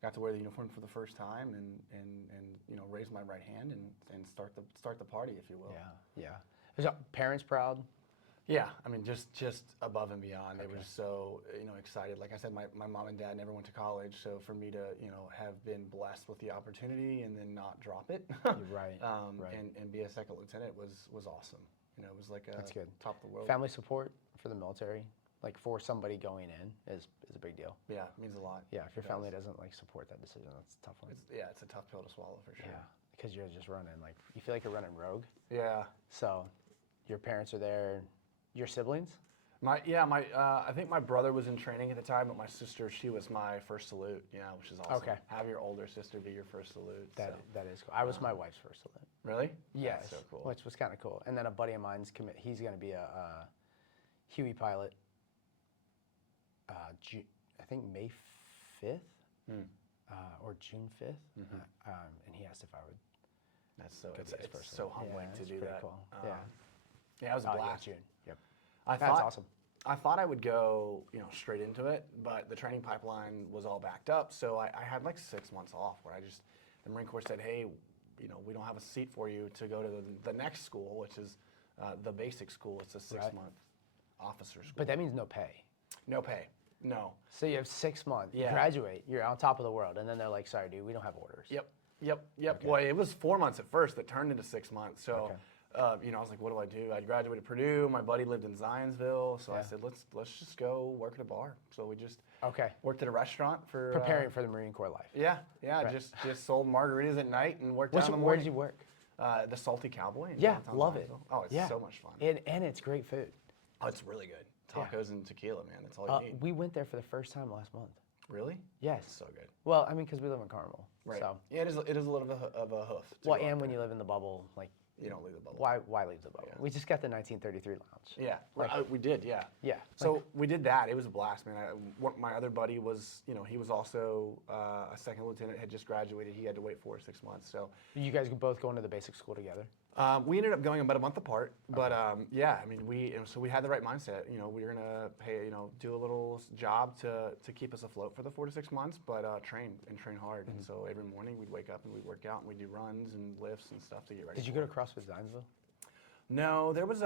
Got to wear the uniform for the first time and raise my right hand and start the party, if you will. Yeah. Is your parents proud? Yeah, I mean, just above and beyond. They were so, excited. Like I said, my mom and dad never went to college, so for me to, have been blessed with the opportunity and then not drop it, Right. And be a second lieutenant was awesome. It was like That's good. top of the world. Family support for the military, like for somebody going in, is a big deal. Yeah, it means a lot. Yeah, if your family doesn't support that decision, that's a tough one. It's a tough pill to swallow for sure. Yeah, because you're just running, you feel like you're running rogue. Yeah. So your parents are there. Your siblings? I think my brother was in training at the time, but my sister, she was my first salute. Yeah, which is awesome. Okay. Have your older sister be your first salute. That is cool. I was my wife's first salute. Really? Yes, That's so cool. which was kind of cool. And then a buddy of mine's he's going to be a Huey pilot. I think May 5th or June 5th, and he asked if I would. That's so Get it's this so person. humbling Yeah, to it's do pretty that. cool. Yeah, it was a blast. June. Yep. That's awesome. I thought I would go, straight into it, but the training pipeline was all backed up. So I had like 6 months off where the Marine Corps said, hey, we don't have a seat for you to go to the next school, which is the basic school. It's a 6-month officer school. But that means no pay. No pay. No. So you have 6 months. Yeah. You graduate. You're on top of the world, and then they're like, "Sorry, dude, we don't have orders." Yep. Okay. Okay. Well, it was 4 months at first that turned into 6 months. So, I was like, what do I do? I graduated Purdue. My buddy lived in Zionsville. So I said, let's just go work at a bar. So we just worked at a restaurant for preparing for the Marine Corps life. Yeah. Right. Just sold margaritas at night and worked down in the morning. Where did you work? The Salty Cowboy. In downtown love it. Zionsville. Oh, it's so much fun. And it's great food. Oh, it's really good. Tacos and tequila, man. That's all you need. We went there for the first time last month. Really? Yes. It's so good. Well, I mean, because we live in Carmel. Right. So. Yeah, it is a little bit of a hoof. Well, and when you live in the bubble, like. You don't leave the bubble. Why leave the bubble? Yeah. We just got the 1933 lounge. Yeah, Like, we did. Yeah. Yeah. So we did that. It was a blast, man. My other buddy was, he was also a second lieutenant. Had just graduated. He had to wait 4 or 6 months. So you guys could both go into the basic school together. we ended up going about a month apart. But yeah, I mean, we had the right mindset. We were gonna pay, do a little job to keep us afloat for the 4 to 6 months, but train hard. And so every morning we'd wake up and we'd work out and we'd do runs and lifts and stuff to get ready. Did you go to CrossFit Zionsville? No, there was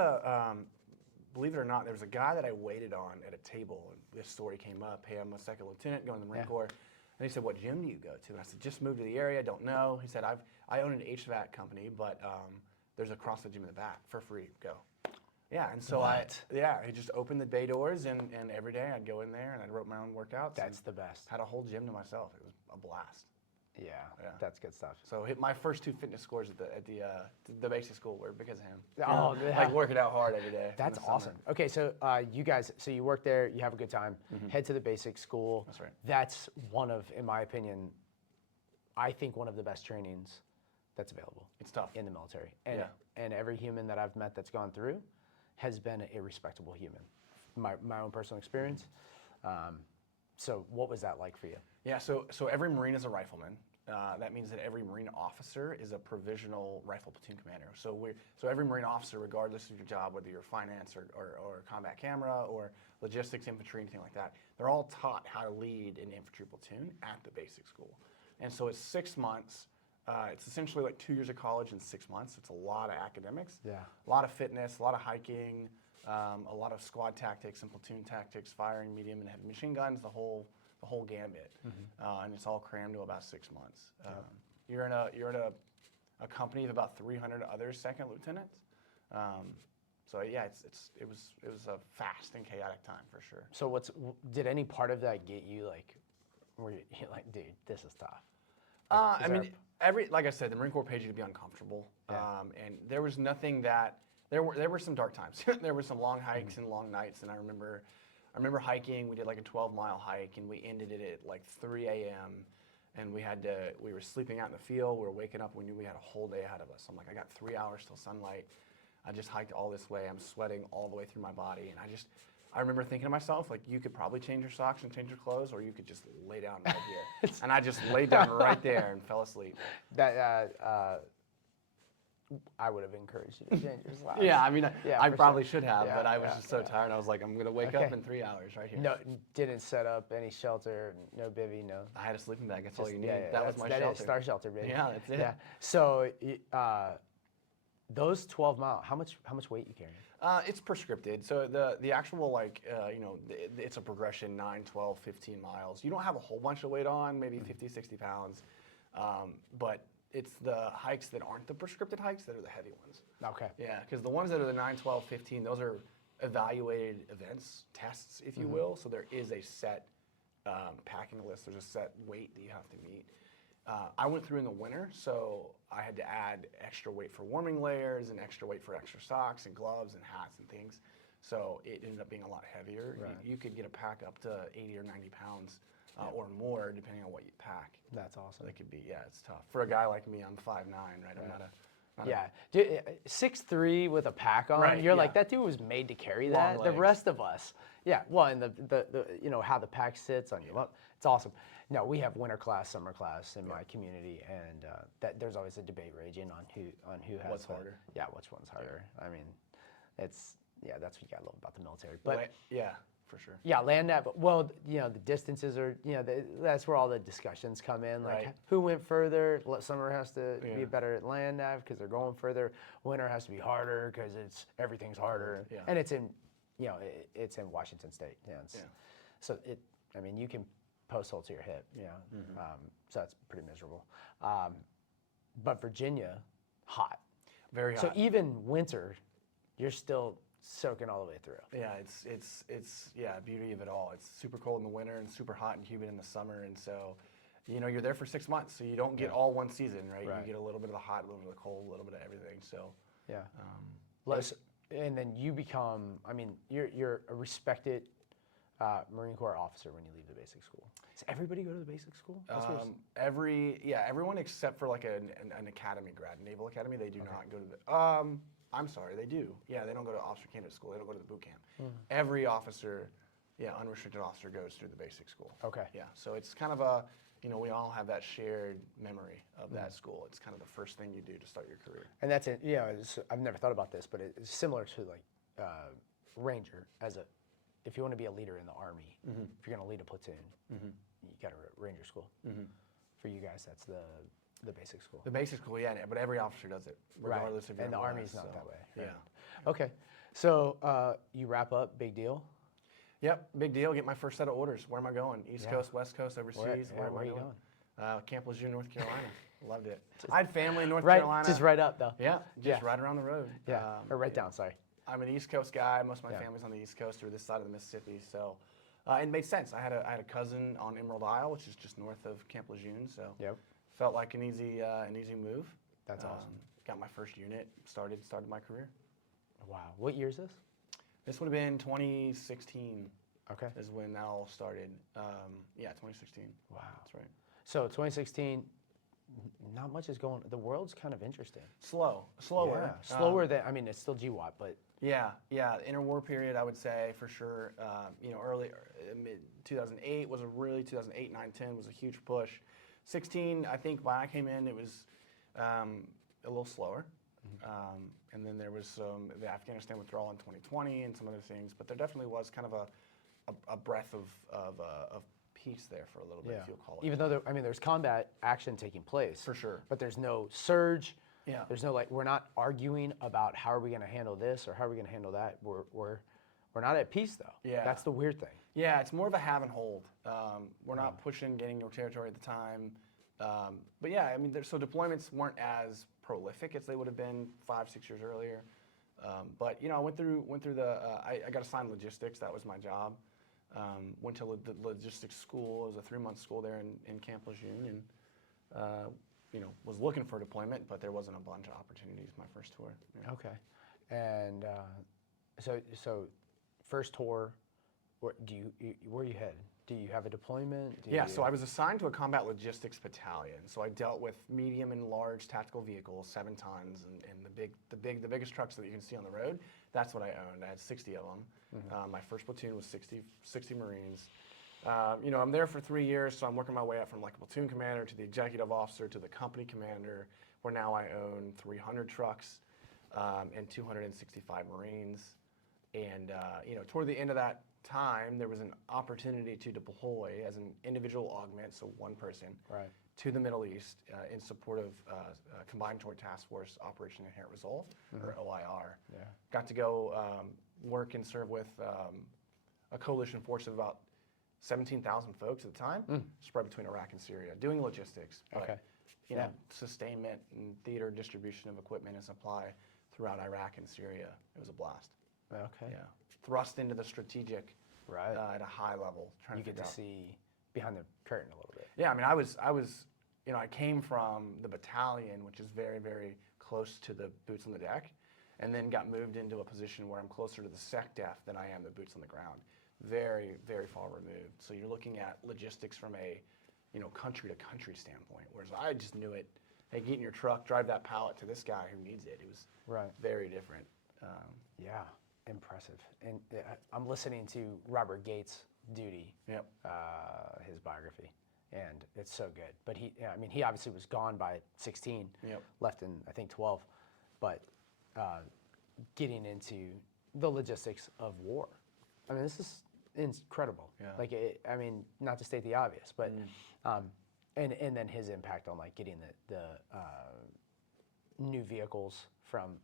believe it or not, there was a guy that I waited on at a table, and this story came up. Hey, I'm a second lieutenant going to the Marine Corps. And he said, what gym do you go to? And I said, just moved to the area, don't know. He said, I own an HVAC company, but there's a CrossFit gym in the back for free, go. Yeah, and so he just opened the bay doors, and every day I'd go in there and I'd wrote my own workouts. That's the best. Had a whole gym to myself. It was a blast. Yeah, that's good stuff. So my first 2 fitness scores at the basic school were because of him. Oh, like working out hard every day. That's awesome. Okay, so you guys, you work there, you have a good time, head to the basic school. That's right. That's one of, in my opinion, I think one of the best trainings that's available. It's tough. In the military. And every human that I've met that's gone through has been a respectable human. My own personal experience. So what was that like for you? Yeah, so every Marine is a rifleman. That means that every Marine officer is a provisional rifle platoon commander. So every Marine officer, regardless of your job, whether you're finance or combat camera or logistics, infantry, anything like that, they're all taught how to lead an infantry platoon at the basic school. And so it's 6 months. It's essentially like 2 years of college in 6 months. It's a lot of academics, a lot of fitness, a lot of hiking, a lot of squad tactics and platoon tactics, firing medium and heavy machine guns, the whole gambit, and it's all crammed to about 6 months. You're in a company of about 300 other second lieutenants. So yeah, it was a fast and chaotic time for sure. So did any part of that get you like, were you like, dude, this is tough? I mean, like I said, the Marine Corps paid you to be uncomfortable, and there was nothing that. There were some dark times. There were some long hikes and long nights, and I remember hiking. We did like a 12-mile hike, and we ended it at like 3 a.m. And we were sleeping out in the field. We were waking up. We knew we had a whole day ahead of us. I'm like, I got 3 hours till sunlight. I just hiked all this way. I'm sweating all the way through my body, and I remember thinking to myself, like, you could probably change your socks and change your clothes, or you could just lay down right here. And I just laid down right there and fell asleep. I would have encouraged you to change your socks. Yeah, I mean, I probably should have, Yeah, but I was just so tired. I was like, I'm going to wake up in 3 hours right here. No, didn't set up any shelter, no bivvy, no. I had a sleeping bag. That's all you need. Yeah, that was my shelter. That is Star Shelter, baby. Yeah, that's it. Yeah. So those 12 miles, how much weight you carrying? It's prescripted. So the actual, it's a progression, 9, 12, 15 miles. You don't have a whole bunch of weight on, maybe 50, 60 pounds. But it's the hikes that aren't the prescripted hikes that are the heavy ones. Okay. Yeah, because the ones that are the 9, 12, 15, those are evaluated events, tests, if you will. So there is a set packing list. There's a set weight that you have to meet. I went through in the winter, so I had to add extra weight for warming layers and extra weight for extra socks and gloves and hats and things. So it ended up being a lot heavier. Right. You could get a pack up to 80 or 90 pounds or more, depending on what you pack. That's awesome. That could be, it's tough. For a guy like me, I'm 5'9", right? I'm not a Yeah, 6'3" with a pack on. Right, You're yeah. like, that dude was made to carry Long that. The legs. rest of us, well, and the you know how the pack sits on your lap. It's awesome. No, we have winter class, summer class in my community, and that there's always a debate raging on who has What's harder. Yeah, which one's harder. I mean, that's what you gotta love about the military. But yeah, for sure. yeah, land nav. Well, you know, the distances are, that's where all the discussions come in. Like, Right. who went further? Summer has to be better at land nav because they're going further. Winter has to be harder because everything's harder. Yeah. And it's in, it's in Washington State. So you can post hole to your hip. So that's pretty miserable. But Virginia, hot. Very hot. So even winter, you're still soaking all the way through. Yeah, it's beauty of it all. It's super cold in the winter and super hot and humid in the summer, and so, you're there for 6 months, so you don't get all one season, right? You get a little bit of the hot, a little bit of the cold, a little bit of everything. So And then you become, you're a respected Marine Corps officer when you leave the basic school. Does everybody go to the basic school? Everyone except for like an academy grad, Naval Academy, they do not go to the. I'm sorry, they do. Yeah, they don't go to officer candidate school. They don't go to the boot camp. Every officer, unrestricted officer goes through the basic school. Okay. Yeah, so it's kind of a, we all have that shared memory of that school. It's kind of the first thing you do to start your career. And that's it. I've never thought about this, but it's similar to like Ranger if you want to be a leader in the Army, if you're going to lead a platoon, you got to Ranger school. For you guys, that's the basic school. The basic school, but every officer does it, regardless of your And the MLS, Army's not that way. Yeah. Okay. So you wrap up, big deal. Yep, big deal. Get my first set of orders. Where am I going? East Coast, West Coast, overseas? Where am I going? Camp Lejeune, North Carolina. Loved it. I had family in North Carolina. Just right up, though. Yeah, right around the road. Or right down, sorry. I'm an East Coast guy. Most of my family's on the East Coast or this side of the Mississippi, so it made sense. I had a cousin on Emerald Isle, which is just north of Camp Lejeune, so felt like an easy move. That's awesome. Got my first unit, started my career. Wow. What year is this? This would have been 2016. Okay. Is when that all started. 2016. Wow. That's right. So 2016, not much is going. The world's kind of interesting. Slower. Yeah, slower than. It's still GWAT, but. Yeah. Interwar period, I would say for sure. Early mid 2008 was 2008, 9, 10 was a huge push. 16, I think when I came in, it was a little slower. And then there was the Afghanistan withdrawal in 2020 and some other things, but there definitely was kind of a breath of peace there for a little bit, if you'll call it. Even though there's combat action taking place. For sure. But there's no surge. Yeah. There's no we're not arguing about how are we going to handle this or how are we going to handle that. We're not at peace though. Yeah. That's the weird thing. Yeah, it's more of a have and hold. We're not pushing, getting your territory at the time. But yeah, so deployments weren't as prolific as they would have been 5-6 years earlier. But I went through the. I got assigned logistics. That was my job. Went to the logistics school. It was a 3-month school there in Camp Lejeune, and was looking for deployment, but there wasn't a bunch of opportunities my first tour. Yeah. Okay, and so first tour. Where you headed? Do you have a deployment? So I was assigned to a combat logistics battalion. So I dealt with medium and large tactical vehicles, 7 tons, and the biggest trucks that you can see on the road. That's what I owned. I had 60 of them. My first platoon was 60 Marines. I'm there for 3 years, so I'm working my way up from like a platoon commander to the executive officer to the company commander, where now I own 300 trucks and 265 Marines. And toward the end of that time, there was an opportunity to deploy as an individual augment, so one person, to the Middle East in support of Combined Joint Task Force Operation Inherent Resolve, or OIR. Yeah. Got to go work and serve with a coalition force of about 17,000 folks at the time, spread between Iraq and Syria, doing logistics, but sustainment and theater distribution of equipment and supply throughout Iraq and Syria. It was a blast. Okay. Yeah. Thrust into the strategic at a high level. You get to see behind the curtain a little bit. Yeah, I came from the battalion, which is very, very close to the boots on the deck. and then got moved into a position where I'm closer to the SecDef than I am the boots on the ground. Very, very far removed. So you're looking at logistics from a, country to country standpoint, whereas I just knew it. Hey, get in your truck, drive that pallet to this guy who needs it. It was very different. Yeah, impressive. And I'm listening to Robert Gates' Duty, his biography, and it's so good. But he obviously was gone by 16, left in I think 12, but getting into the logistics of war. I mean, this is incredible. Yeah. Like, not to state the obvious, but and then his impact on like getting the new vehicles from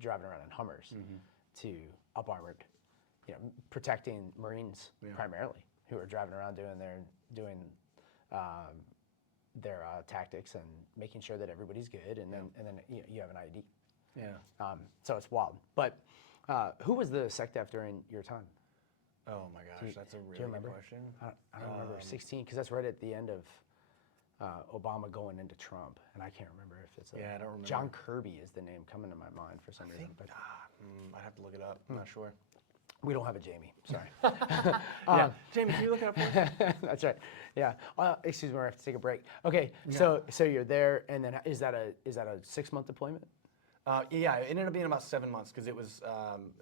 driving around in Hummers to up armored, protecting Marines primarily who are driving around doing their tactics and making sure that everybody's good, and then you have an ID. Yeah. So it's wild. But who was the SecDef during your time? Oh my gosh, that's a really good question. I don't remember 16 because that's right at the end of Obama going into Trump, and I can't remember if it's I don't remember. John Kirby is the name coming to my mind for some reason. But I'd have to look it up. I'm not sure. We don't have a Jamie. Sorry. Jamie, can you look it up for us? That's right. Yeah. Excuse me, I have to take a break. Okay. So you're there, and then is that a 6-month deployment? Yeah, it ended up being about 7 months because it was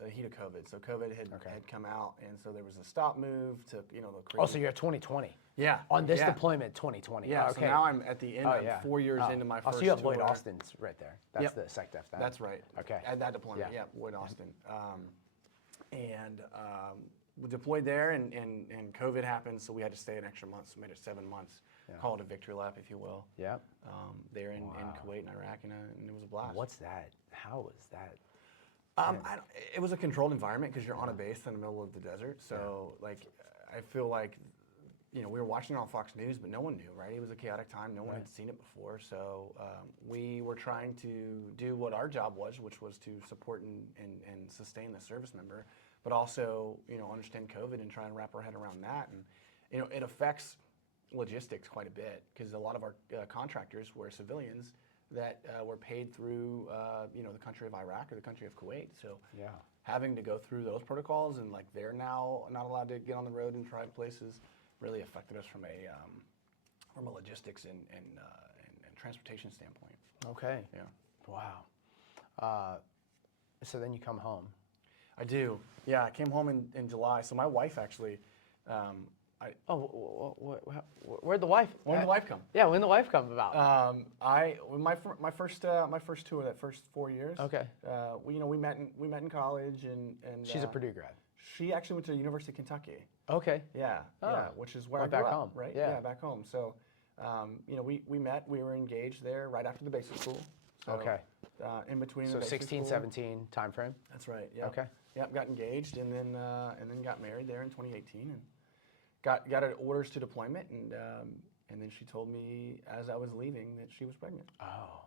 the heat of COVID. So COVID had come out, and so there was a stop move to the crazy. Oh, so you're at 2020. Yeah. On this deployment, 2020. Yeah. Okay. So now I'm at the end. I'm 4 years into my first. So you have tour. Lloyd Austin's right there. That's the SecDef. That's right. Okay. At that deployment, Lloyd Austin. We deployed there, and COVID happened, so we had to stay an extra month. So we made it 7 months. Call it a victory lap, if you will. Yeah. There in Kuwait and Iraq, and it was a blast. What's that? How was that? It was a controlled environment because you're on a base in the middle of the desert. So I feel like, we were watching it on Fox News, but no one knew, right? It was a chaotic time. No one had seen it before. So we were trying to do what our job was, which was to support and sustain the service member, but also, understand COVID and try and wrap our head around that. And, it affects logistics quite a bit because a lot of our contractors were civilians that were paid through, the country of Iraq or the country of Kuwait. So having to go through those protocols and they're now not allowed to get on the road and try places really affected us from a logistics and transportation standpoint. Okay. Yeah. Wow. So then you come home. I do. Yeah, I came home in July. So my wife actually. Where'd the wife? When did the wife come? Yeah, when did the wife come about? My first tour, that first 4 years. Okay. We met in college and She's a Purdue grad. She actually went to the University of Kentucky. Okay. Yeah, which is where I grew back up, home. right? Yeah, back home. So, we met. We were engaged there right after the basic school. So, okay. In between. So the 16, 17 time frame. That's right. Yeah. Okay. Yep. Got engaged and then got married there in 2018 and got orders to deployment and then she told me as I was leaving that she was pregnant. Oh.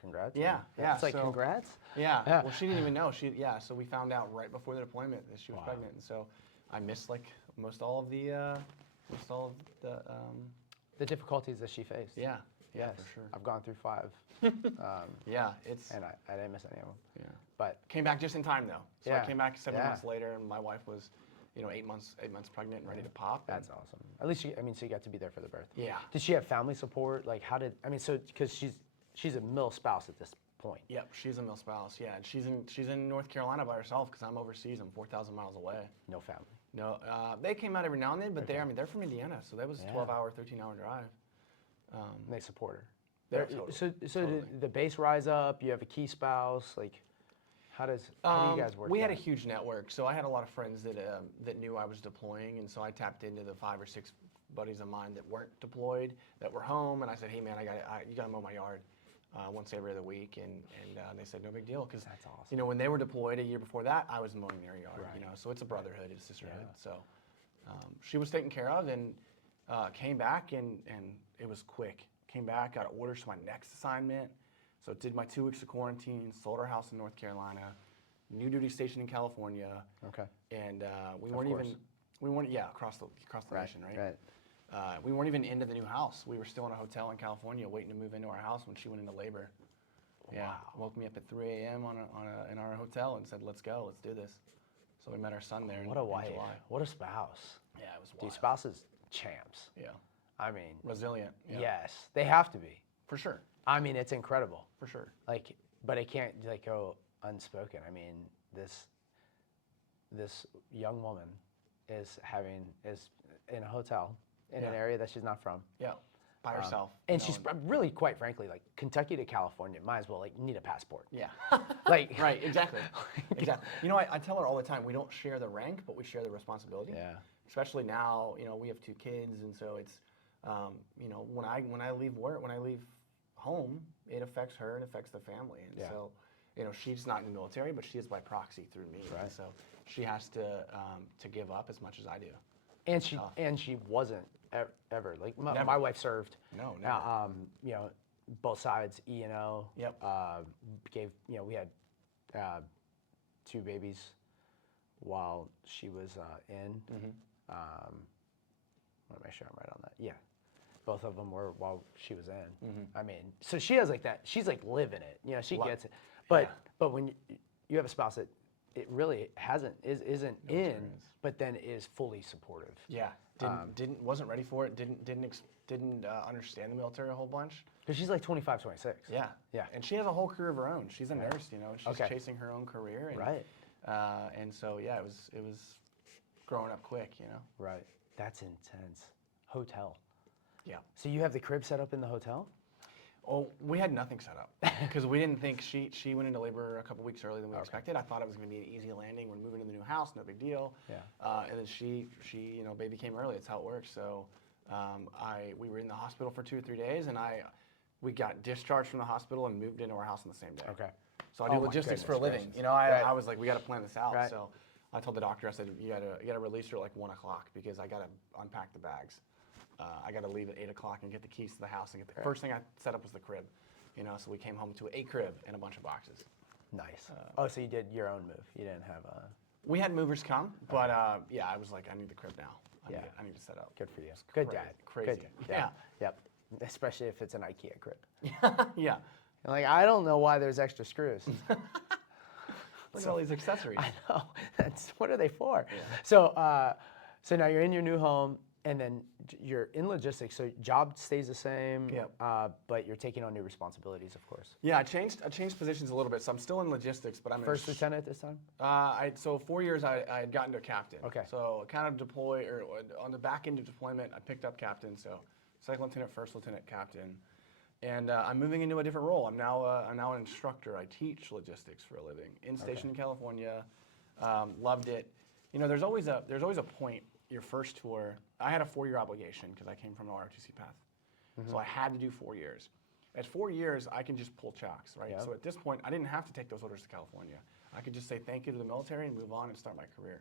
Congrats. Yeah. It's like congrats. Yeah. Well, she didn't even know. So we found out right before the deployment that she was pregnant, and so I missed most all of the difficulties that she faced. Yeah. Yes, for sure. I've gone through 5. And I didn't miss any of them. Yeah. But came back just in time though. So I came back 7 months later, and my wife was, 8 months pregnant and ready to pop. That's awesome. At least so you got to be there for the birth. Yeah. Did she have family support? Like, because she's a mill spouse at this point. Yep, she's a mill spouse. Yeah, and she's in North Carolina by herself because I'm overseas. I'm 4,000 miles away. No family. No, they came out every now and then, but they're from Indiana, so that was a 12-hour, 13-hour drive. And they support her. Totally. So did the base rise up? You have a key spouse, like. How do you guys work? We had a huge network, so I had a lot of friends that knew I was deploying, and so I tapped into the 5 or 6 buddies of mine that weren't deployed, that were home, and I said, hey man, you gotta mow my yard once every other week, and they said no big deal, because that's awesome. When they were deployed a year before that, I was mowing their yard, so it's a brotherhood, it's a sisterhood. So she was taken care of, and came back, and it was quick. Came back, got orders to my next assignment. So did my 2 weeks of quarantine, sold our house in North Carolina, new duty station in California. Okay. And we weren't across the nation, right? Right. We weren't even into the new house. We were still in a hotel in California waiting to move into our house when she went into labor. Yeah, Wow. woke me up at 3 a.m. In our hotel and said, let's go, let's do this. So we met our son there What a in wife. July. What a spouse. Yeah, it was Dude, wild. spouses, champs. Yeah, I mean, resilient. Yeah. yes, they have to be. For sure, I mean, it's incredible. for sure. Like, but it can't like go unspoken. I mean, this young woman is in a hotel in an Yeah. area that she's not from. Yeah, by herself. And you she's know, really, quite frankly, like Kentucky to California, might as well like need a passport. yeah. Like, Right, exactly. Exactly. You know, I tell her all the time, we don't share the rank, but we share the responsibility. Yeah. Especially now, you know, we have 2 kids, and so it's, you know, when I leave work, when I leave home, it affects her and affects the family. And Yeah. so, you know, she's not in the military, but she is by proxy through me. Right. And so she has to give up as much as I do. And she wasn't ever like Never. my wife served. No, never. You know, both sides E&O. Yep. We had 2 babies while she was in. I want to make sure I'm right on that. Yeah, both of them were while she was in. I mean, so she has like that. She's like living it. You know, she gets it. But when you have a spouse that it really isn't in, experience. but then is fully supportive. Yeah. Wasn't ready for it. Didn't understand the military a whole bunch. Because she's like 25, 26. Yeah. Yeah. And she has a whole career of her own. She's a nurse, you know. She's Okay. chasing her own career. And, Right. And so yeah, it was growing up quick, you know. Right. That's intense. Hotel. Yeah. So you have the crib set up in the hotel? Oh, we had nothing set up because we didn't think she went into labor a couple weeks earlier than we expected. I thought it was going to be an easy landing. We're moving to the new house, no big deal. Yeah. And then she you know, baby came early. It's how it works. So we were in the hospital for 2 or 3 days, and we got discharged from the hospital and moved into our house on the same day. Okay. So I do Oh my logistics for a goodness living. gracious. You know, Right. I was like, we got to plan this out. Right. So I told the doctor, I said, you gotta release her at like 1 o'clock because I gotta unpack the bags. I gotta leave at 8 o'clock and get the keys to the house and get the first thing I set up was the crib. You know, so we came home to a crib and a bunch of boxes. Nice. So you did your own move. You didn't have a... We had movers come, but yeah, I was like, I need the crib now. I need to set up. Good for you. Good crazy. dad. Crazy. Good. Yeah. Yep. Especially if it's an IKEA crib. Yeah. And like, I don't know why there's extra screws. Look at all these accessories. I know. What are they for? Yeah. So, so now you're in your new home, and then you're in logistics. So job stays the same. Yep. But you're taking on new responsibilities, of course. Yeah, I changed positions a little bit, so I'm still in logistics, but I'm First lieutenant this time. So 4 years I had gotten to captain. Okay. So kind of on the back end of deployment, I picked up captain. So second lieutenant, first lieutenant, captain, and I'm moving into a different role. I'm now an instructor. I teach logistics for a living in station in California. Loved it. You know, there's always a point. Your first tour, I had a 4-year obligation because I came from an ROTC path. So I had to do 4 years. At 4 years, I can just pull chocks, right? Yeah. So at this point, I didn't have to take those orders to California. I could just say thank you to the military and move on and start my career.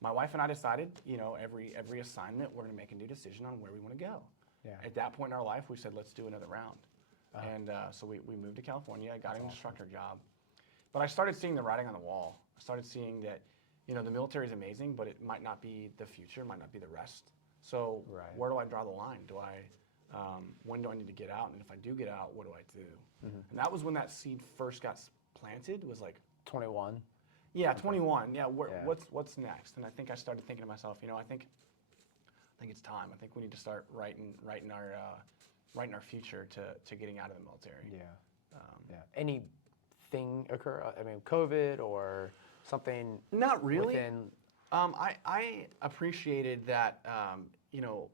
My wife and I decided, you know, every assignment, we're going to make a new decision on where we want to go. Yeah. At that point in our life, we said, let's do another round. And so we moved to California. I got an instructor job. But I started seeing the writing on the wall. I started seeing that, you know, the military is amazing, but it might not be the future, might not be the rest. So where do I draw the line? When do I need to get out? And if I do get out, what do I do? And that was when that seed first got planted, was like 21. Yeah, 21. Yeah, what's next? And I think I started thinking to myself, you know, I think it's time. I think we need to start writing our future to getting out of the military. Yeah. Anything occur? I mean, COVID or something? Not really. Within... I appreciated that, you know,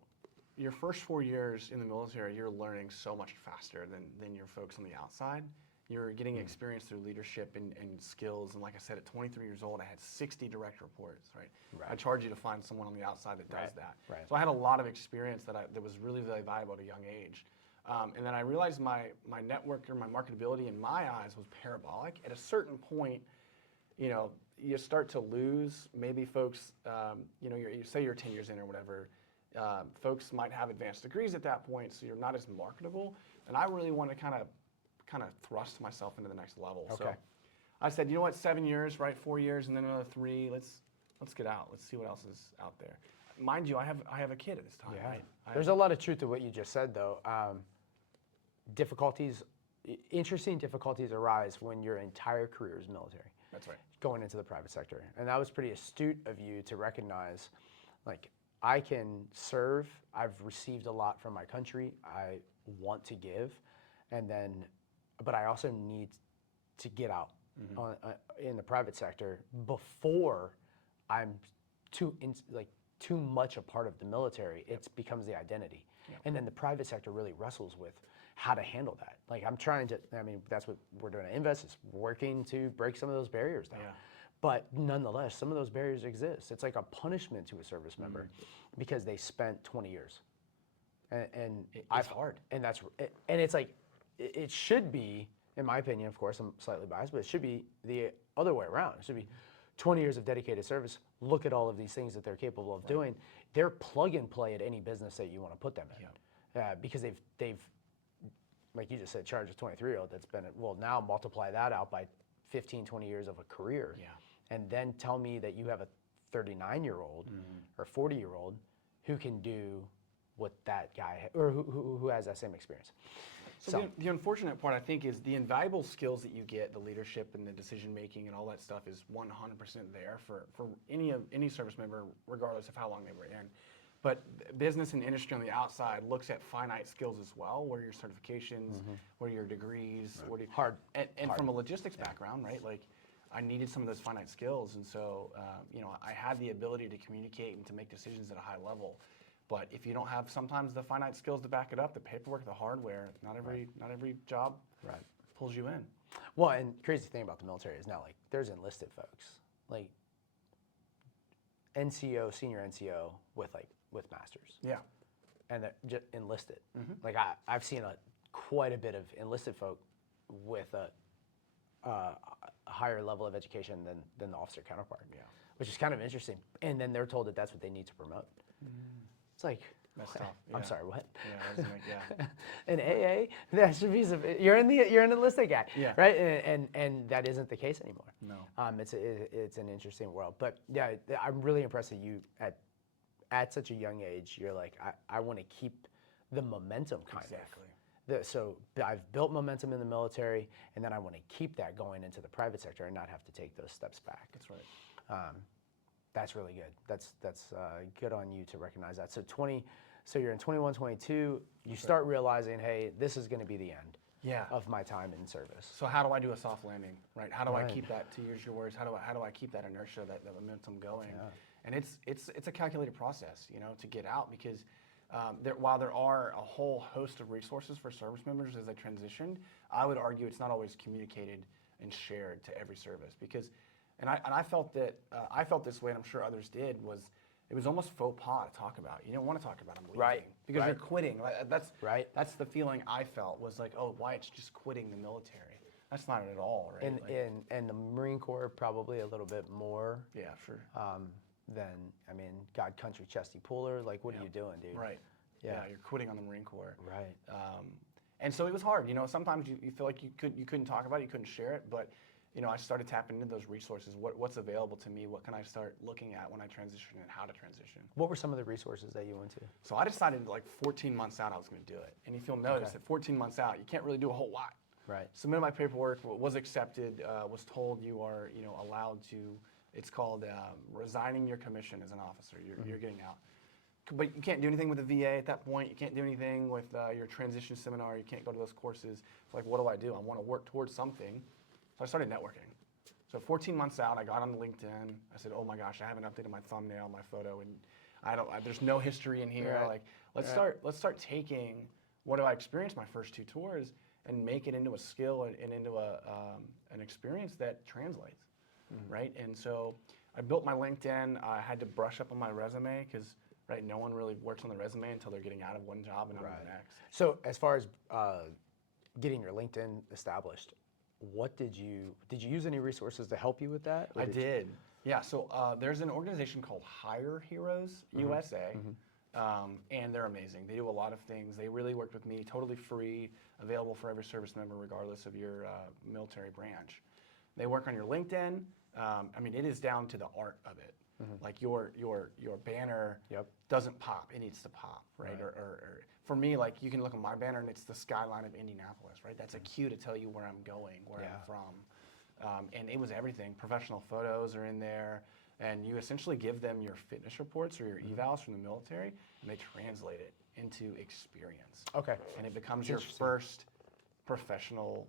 your first 4 years in the military, you're learning so much faster than your folks on the outside. You're getting experience through leadership and skills. And like I said, at 23 years old, I had 60 direct reports, right? I charge you to find someone on the outside that does that. Right. So I had a lot of experience that was really, really valuable at a young age. And then I realized my network or my marketability in my eyes was parabolic. At a certain point, you know, you start to lose. Maybe folks, you know, you say you're 10 years in or whatever, folks might have advanced degrees at that point, so you're not as marketable. And I really want to kind of thrust myself into the next level. Okay. So I said, you know what, 7 years, right? 4 years, and then another 3. Let's get out. Let's see what else is out there. Mind you, I have a kid at this time. Yeah. Right? There's a lot of truth to what you just said, though. Difficulties interesting difficulties arise when your entire career is military. That's right. Going into the private sector. And that was pretty astute of you to recognize, like, I can serve, I've received a lot from my country, I want to give, but I also need to get out in the private sector before I'm too much a part of the military. It becomes the identity. And then the private sector really wrestles with how to handle that. Like, that's what we're doing at Invest, is working to break some of those barriers down. Yeah. But nonetheless, some of those barriers exist. It's like a punishment to a service member because they spent 20 years. And it's hard. And it's like, it should be, in my opinion, of course, I'm slightly biased, but it should be the other way around. It should be 20 years of dedicated service. Look at all of these things that they're capable of doing. They're plug and play at any business that you want to put them in. Because they've, like you just said, charged a 23-year-old that's been, well, now multiply that out by 15, 20 years of a career. Yeah. And then tell me that you have a 39-year-old or 40-year-old who can do what that guy, or who has that same experience. So the unfortunate part, I think, is the invaluable skills that you get, the leadership and the decision making and all that stuff is 100% there for any service member, regardless of how long they were in. But business and industry on the outside looks at finite skills as well. What are your certifications? What are your degrees? What are Hard. And from a logistics background, right? Like, I needed some of those finite skills, and so I had the ability to communicate and to make decisions at a high level. But if you don't have sometimes the finite skills to back it up, the paperwork, the hardware, not every job pulls you in. Well, and crazy thing about the military is now, like, there's enlisted folks, like NCO, senior NCO with masters. Yeah. And they're just enlisted. Like, I've seen quite a bit of enlisted folk with a higher level of education than the officer counterpart. Yeah. Which is kind of interesting. And then they're told that that's what they need to promote. It's like, that's tough. Yeah. I'm sorry, what? Yeah. In AA, that should be you're an enlisted guy, right? And that isn't the case anymore. No. It's an interesting world, but yeah, I'm really impressed that you at such a young age, you're like, I want to keep the momentum kind of. So I've built momentum in the military, and then I want to keep that going into the private sector and not have to take those steps back. That's right. That's really good. That's good on you to recognize that. So you're in 21, 22. You start realizing, hey, this is going to be the end of my time in service. So how do I do a soft landing, right? How do I keep that, to use your words, how do I keep that inertia, that momentum going? Yeah. And it's a calculated process, to get out, because while there are a whole host of resources for service members as they transition, I would argue it's not always communicated and shared to every service, because. And I felt that I felt this way, and I'm sure others did. It was almost faux pas to talk about. You don't want to talk about them leaving because you're quitting. That's the feeling I felt, was like, oh, Wyatt's just quitting the military. That's not it at all, right? And the Marine Corps probably a little bit more. Yeah, sure. Than God, country, chesty puller. Like, what are you doing, dude? Right. Yeah, you're quitting on the Marine Corps. Right. And so it was hard. Sometimes you feel like you couldn't talk about it, you couldn't share it, but. I started tapping into those resources. What's available to me? What can I start looking at when I transition, and how to transition? What were some of the resources that you went to? So I decided, like, 14 months out I was going to do it. And if you'll notice, at 14 months out, you can't really do a whole lot. Right. Submitted my paperwork, was accepted, was told you are allowed to, it's called resigning your commission as an officer. You're getting out. But you can't do anything with the VA at that point. You can't do anything with your transition seminar. You can't go to those courses. It's like, what do? I want to work towards something. So I started networking. So 14 months out, I got on LinkedIn. I said, oh my gosh, I haven't updated my thumbnail, my photo, and there's no history in here. Like, let's start taking what I experienced my first 2 tours and make it into a skill and into an experience that translates, right? And so I built my LinkedIn. I had to brush up on my resume because, right, no one really works on the resume until they're getting out of one job and on to the next. So as far as getting your LinkedIn established, what did you use any resources to help you with that? I did. Yeah, so there's an organization called Hire Heroes USA, and they're amazing. They do a lot of things. They really worked with me, totally free, available for every service member regardless of your military branch. They work on your LinkedIn. It is down to the art of it. Like your banner Yep. doesn't pop; it needs to pop, right? Or for me, like you can look at my banner and it's the skyline of Indianapolis, right? That's a cue to tell you where I'm going, where I'm from, and it was everything. Professional photos are in there, and you essentially give them your fitness reports or your evals from the military, and they translate it into experience. Okay. And it becomes your first professional,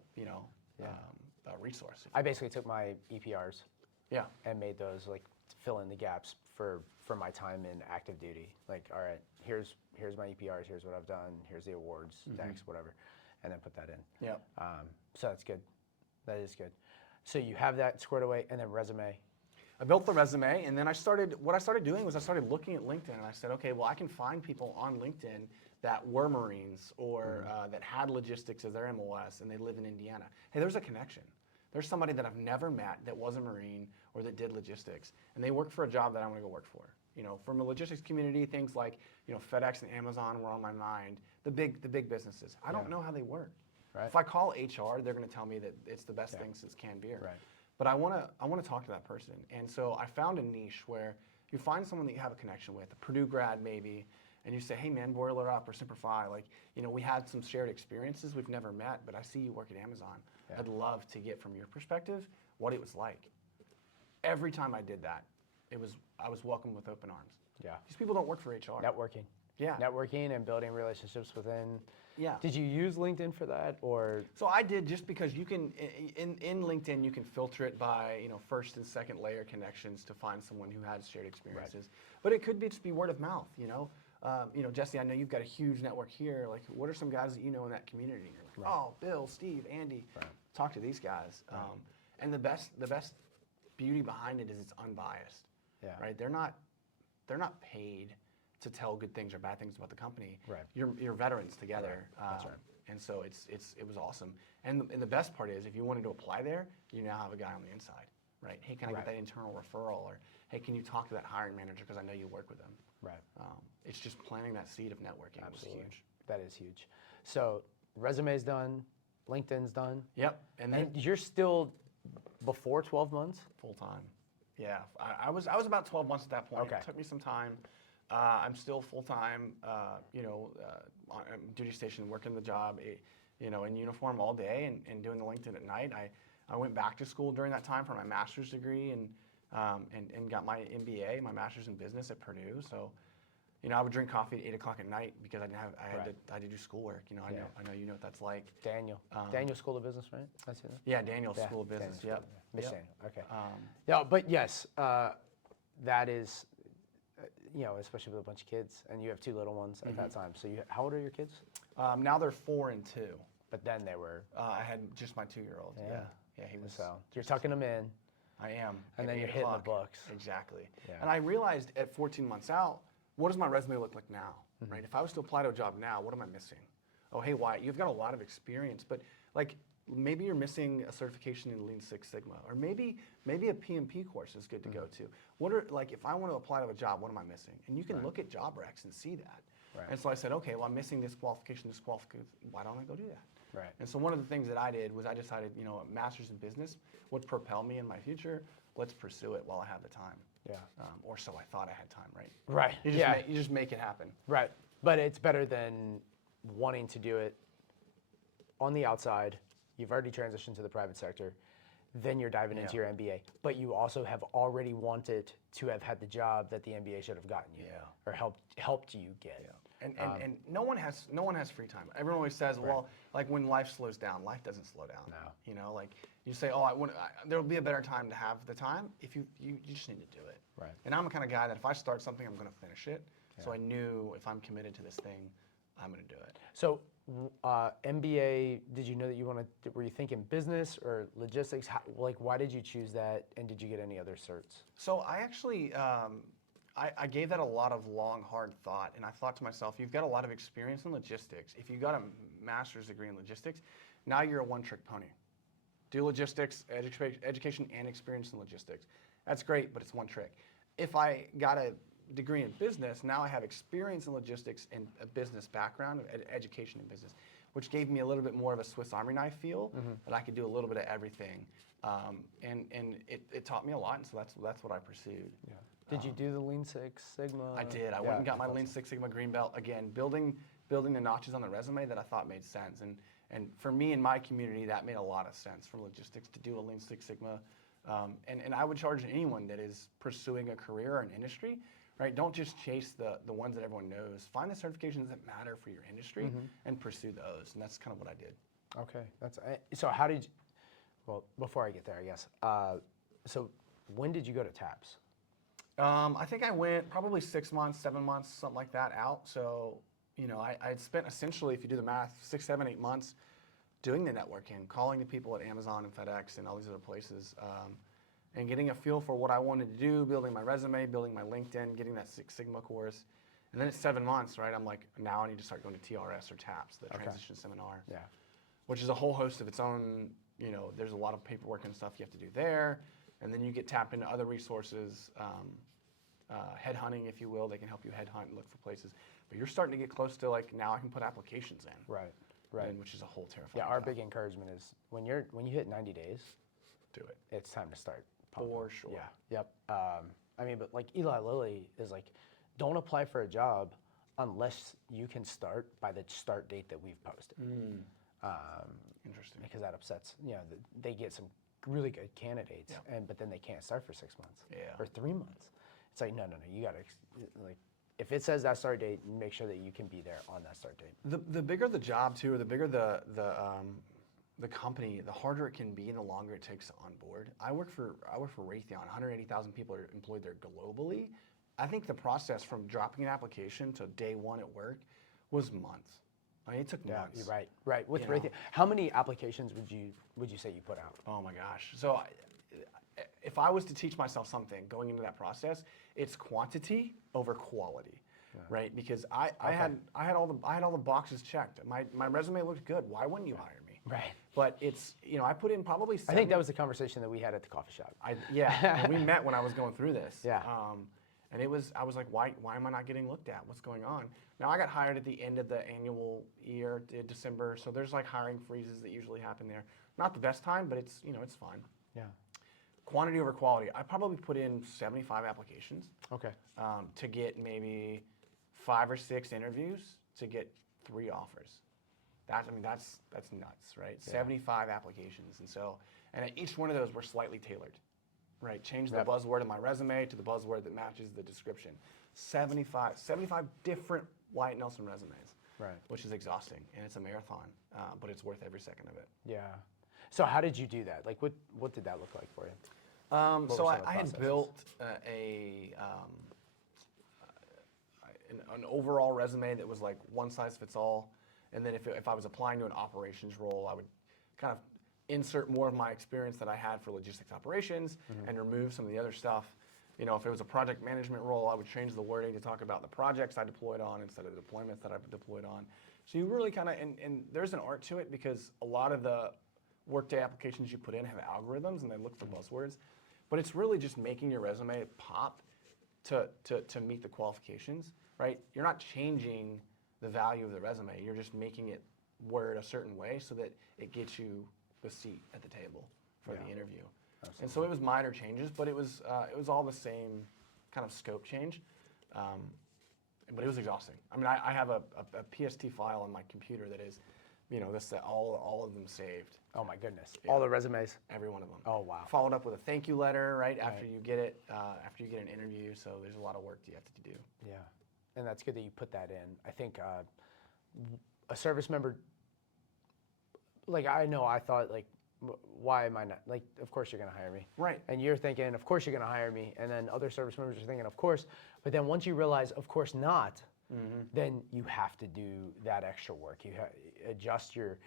resource. I basically took my EPRs Yeah. and made those like fill in the gaps for my time in active duty. Like, all right, here's my EPRs, here's what I've done, here's the awards, decks, whatever, and then put that in. Yeah. So that's good. That is good. So you have that squared away, and then resume. I built the resume, and then what I started doing was I started looking at LinkedIn, and I said, okay, well, I can find people on LinkedIn that were Marines or that had logistics as their MOS, and they live in Indiana. Hey, there's a connection. There's somebody that I've never met that was a Marine or that did logistics, and they work for a job that I want to go work for. From the logistics community, things like FedEx and Amazon were on my mind. The big businesses. I don't know how they work. Right. If I call HR, they're going to tell me that it's the best thing since canned beer. Right. But I want to talk to that person, and so I found a niche where you find someone that you have a connection with, a Purdue grad maybe, and you say, hey man, boiler up or Simplify, like we had some shared experiences, we've never met, but I see you work at Amazon. Yeah. I'd love to get from your perspective what it was like. Every time I did that, I was welcomed with open arms. Yeah. These people don't work for HR. Networking. Yeah. Networking and building relationships within. Yeah. Did you use LinkedIn for that, or? So I did, just because you can, in LinkedIn, you can filter it by first and second layer connections to find someone who has shared experiences. Right. But it could just be word of mouth. Jesse, I know you've got a huge network here. Like, what are some guys that you know in that community? And you're like, oh, Bill, Steve, Andy. Right. Talk to these guys. Right. And the best beauty behind it is it's unbiased. Yeah. Right. They're not paid to tell good things or bad things about the company. Right. You're veterans together. Right. That's right. And so it was awesome. And the best part is, if you wanted to apply there, you now have a guy on the inside. Right. Hey, can I get that internal referral? Or hey, can you talk to that hiring manager because I know you work with them. Right. It's just planting that seed of networking. Absolutely. Was huge. That is huge. So resume's done, LinkedIn's done. Yep. And you're still before 12 months? Full time. Yeah. I was about 12 months at that point. Okay. It took me some time. I'm still full time. On duty station, working the job. In uniform all day and doing the LinkedIn at night. I went back to school during that time for my master's degree and got my MBA, my master's in business at Purdue. So, I would drink coffee at 8 o'clock at night because I had to do schoolwork. I know you know what that's like. Daniel School of Business, right? That's it. Yeah, Daniel School of Business. Yep. Miss Daniel. Okay. Yeah, but yes, that is, especially with a bunch of kids, and you have 2 little ones at that time. So how old are your kids? Now they're 4 and 2. But then they were. I had just my 2-year-old. Yeah, he was. So you're tucking them in. I am. And then you're hitting the books. Exactly. Yeah. And I realized at 14 months out, what does my resume look like now, right? If I was to apply to a job now, what am I missing? Oh, hey, Wyatt, you've got a lot of experience, but like maybe you're missing a certification in Lean Six Sigma, or maybe a PMP course is good to go to. If I want to apply to a job, what am I missing? And you can look at job recs and see that. Right. And so I said, okay, well, I'm missing this qualification. Why don't I go do that? Right. And so one of the things that I did was I decided, a master's in business would propel me in my future. Let's pursue it while I have the time. Yeah. Or so I thought I had time, right? Right. You just make it happen. Right. But it's better than wanting to do it on the outside. You've already transitioned to the private sector. Then you're diving into your MBA. But you also have already wanted to have had the job that the MBA should have gotten you, or helped you get. Yeah. And no one has free time. Everyone always says, well, like when life slows down, life doesn't slow down. No. Like you say, there'll be a better time to have the time. If you just need to do it. Right. And I'm the kind of guy that if I start something, I'm going to finish it. Yeah. So I knew if I'm committed to this thing, I'm going to do it. So MBA, did you know that were you thinking business or logistics? Why did you choose that, and did you get any other certs? So I actually, I gave that a lot of long, hard thought, and I thought to myself, you've got a lot of experience in logistics. If you got a master's degree in logistics, now you're a one-trick pony. Do logistics, education, and experience in logistics. That's great, but it's one trick. If I got a degree in business, now I have experience in logistics and a business background, education in business, which gave me a little bit more of a Swiss Army knife feel, that I could do a little bit of everything. And it taught me a lot, and so that's what I pursued. Yeah. Did you do the Lean Six Sigma? I did. I went and got my Lean Six Sigma green belt. Again, building the notches on the resume that I thought made sense. And for me in my community, that made a lot of sense for logistics to do a Lean Six Sigma. And I would charge anyone that is pursuing a career or an industry, right? Don't just chase the ones that everyone knows. Find the certifications that matter for your industry and pursue those. And that's kind of what I did. Okay. So how did you, well, before I get there, I guess. So when did you go to TAPS? I think I went probably 6 months, 7 months, something like that out. So, I had spent essentially, if you do the math, 6, 7, 8 months doing the networking, calling the people at Amazon and FedEx and all these other places, and getting a feel for what I wanted to do, building my resume, building my LinkedIn, getting that Six Sigma course. And then it's 7 months, right? I'm like, now I need to start going to TRS or TAPS, the transition seminar, which is a whole host of its own. There's a lot of paperwork and stuff you have to do there. And then you get tapped into other resources, headhunting, if you will. They can help you headhunt and look for places. But you're starting to get close to like, now I can put applications in. Right. Which is a whole terrifying. Yeah, our big encouragement is when you hit 90 days, do it. It's time to start. For sure. Yeah. Yep. But like Eli Lilly is like, don't apply for a job unless you can start by the start date that we've posted. Interesting. Because that upsets, they get some really good candidates, but then they can't start for 6 months or 3 months. It's like, no, you gotta, like, if it says that start date, make sure that you can be there on that start date. The bigger the job too, or the bigger the company, the harder it can be and the longer it takes to onboard. I work for Raytheon. 180,000 people are employed there globally. I think the process from dropping an application to day one at work was months. I mean, it took months. You're right. With Raytheon, how many applications would you say you put out? Oh my gosh. So if I was to teach myself something going into that process, it's quantity over quality, right? Because I had all the boxes checked. My resume looked good. Why wouldn't you hire me? Right. But it's, I put in probably 7. I think that was the conversation that we had at the coffee shop. And we met when I was going through this. Yeah. And I was like, why am I not getting looked at? What's going on? Now I got hired at the end of the annual year, December. So there's like hiring freezes that usually happen there. Not the best time, but it's, it's fine. Yeah. Quantity over quality. I probably put in 75 applications. Okay. To get maybe 5 or 6 interviews to get 3 offers. That's nuts, right? Yeah. 75 applications, and each one of those were slightly tailored, right? Change the buzzword in my resume to the buzzword that matches the description. 75 different Wyatt Nelson resumes, right? Which is exhausting, and it's a marathon, but it's worth every second of it. Yeah. So how did you do that? Like, what did that look like for you? So I had built an overall resume that was like one size fits all. And then if I was applying to an operations role, I would kind of insert more of my experience that I had for logistics operations and remove some of the other stuff. If it was a project management role, I would change the wording to talk about the projects I deployed on instead of the deployments that I deployed on. So you really kind of, and there's an art to it because a lot of the Workday applications you put in have algorithms and they look for buzzwords. But it's really just making your resume pop to meet the qualifications, right? You're not changing the value of the resume. You're just making it word a certain way so that it gets you the seat at the table for the interview. Absolutely. And so it was minor changes, but it was all the same kind of scope change. But it was exhausting. I mean, I have a PST file on my computer that is, all of them saved. Oh my goodness! Yeah. All the resumes. Every one of them. Oh wow! Followed up with a thank you letter right after you get it, after you get an interview. So there's a lot of work you have to do. Yeah. And that's good that you put that in. I think a service member, like I thought, like, why am I not, like, of course you're going to hire me. Right. And you're thinking, of course you're going to hire me. And then other service members are thinking, of course. But then once you realize, of course not, then you have to do that extra work. You adjust your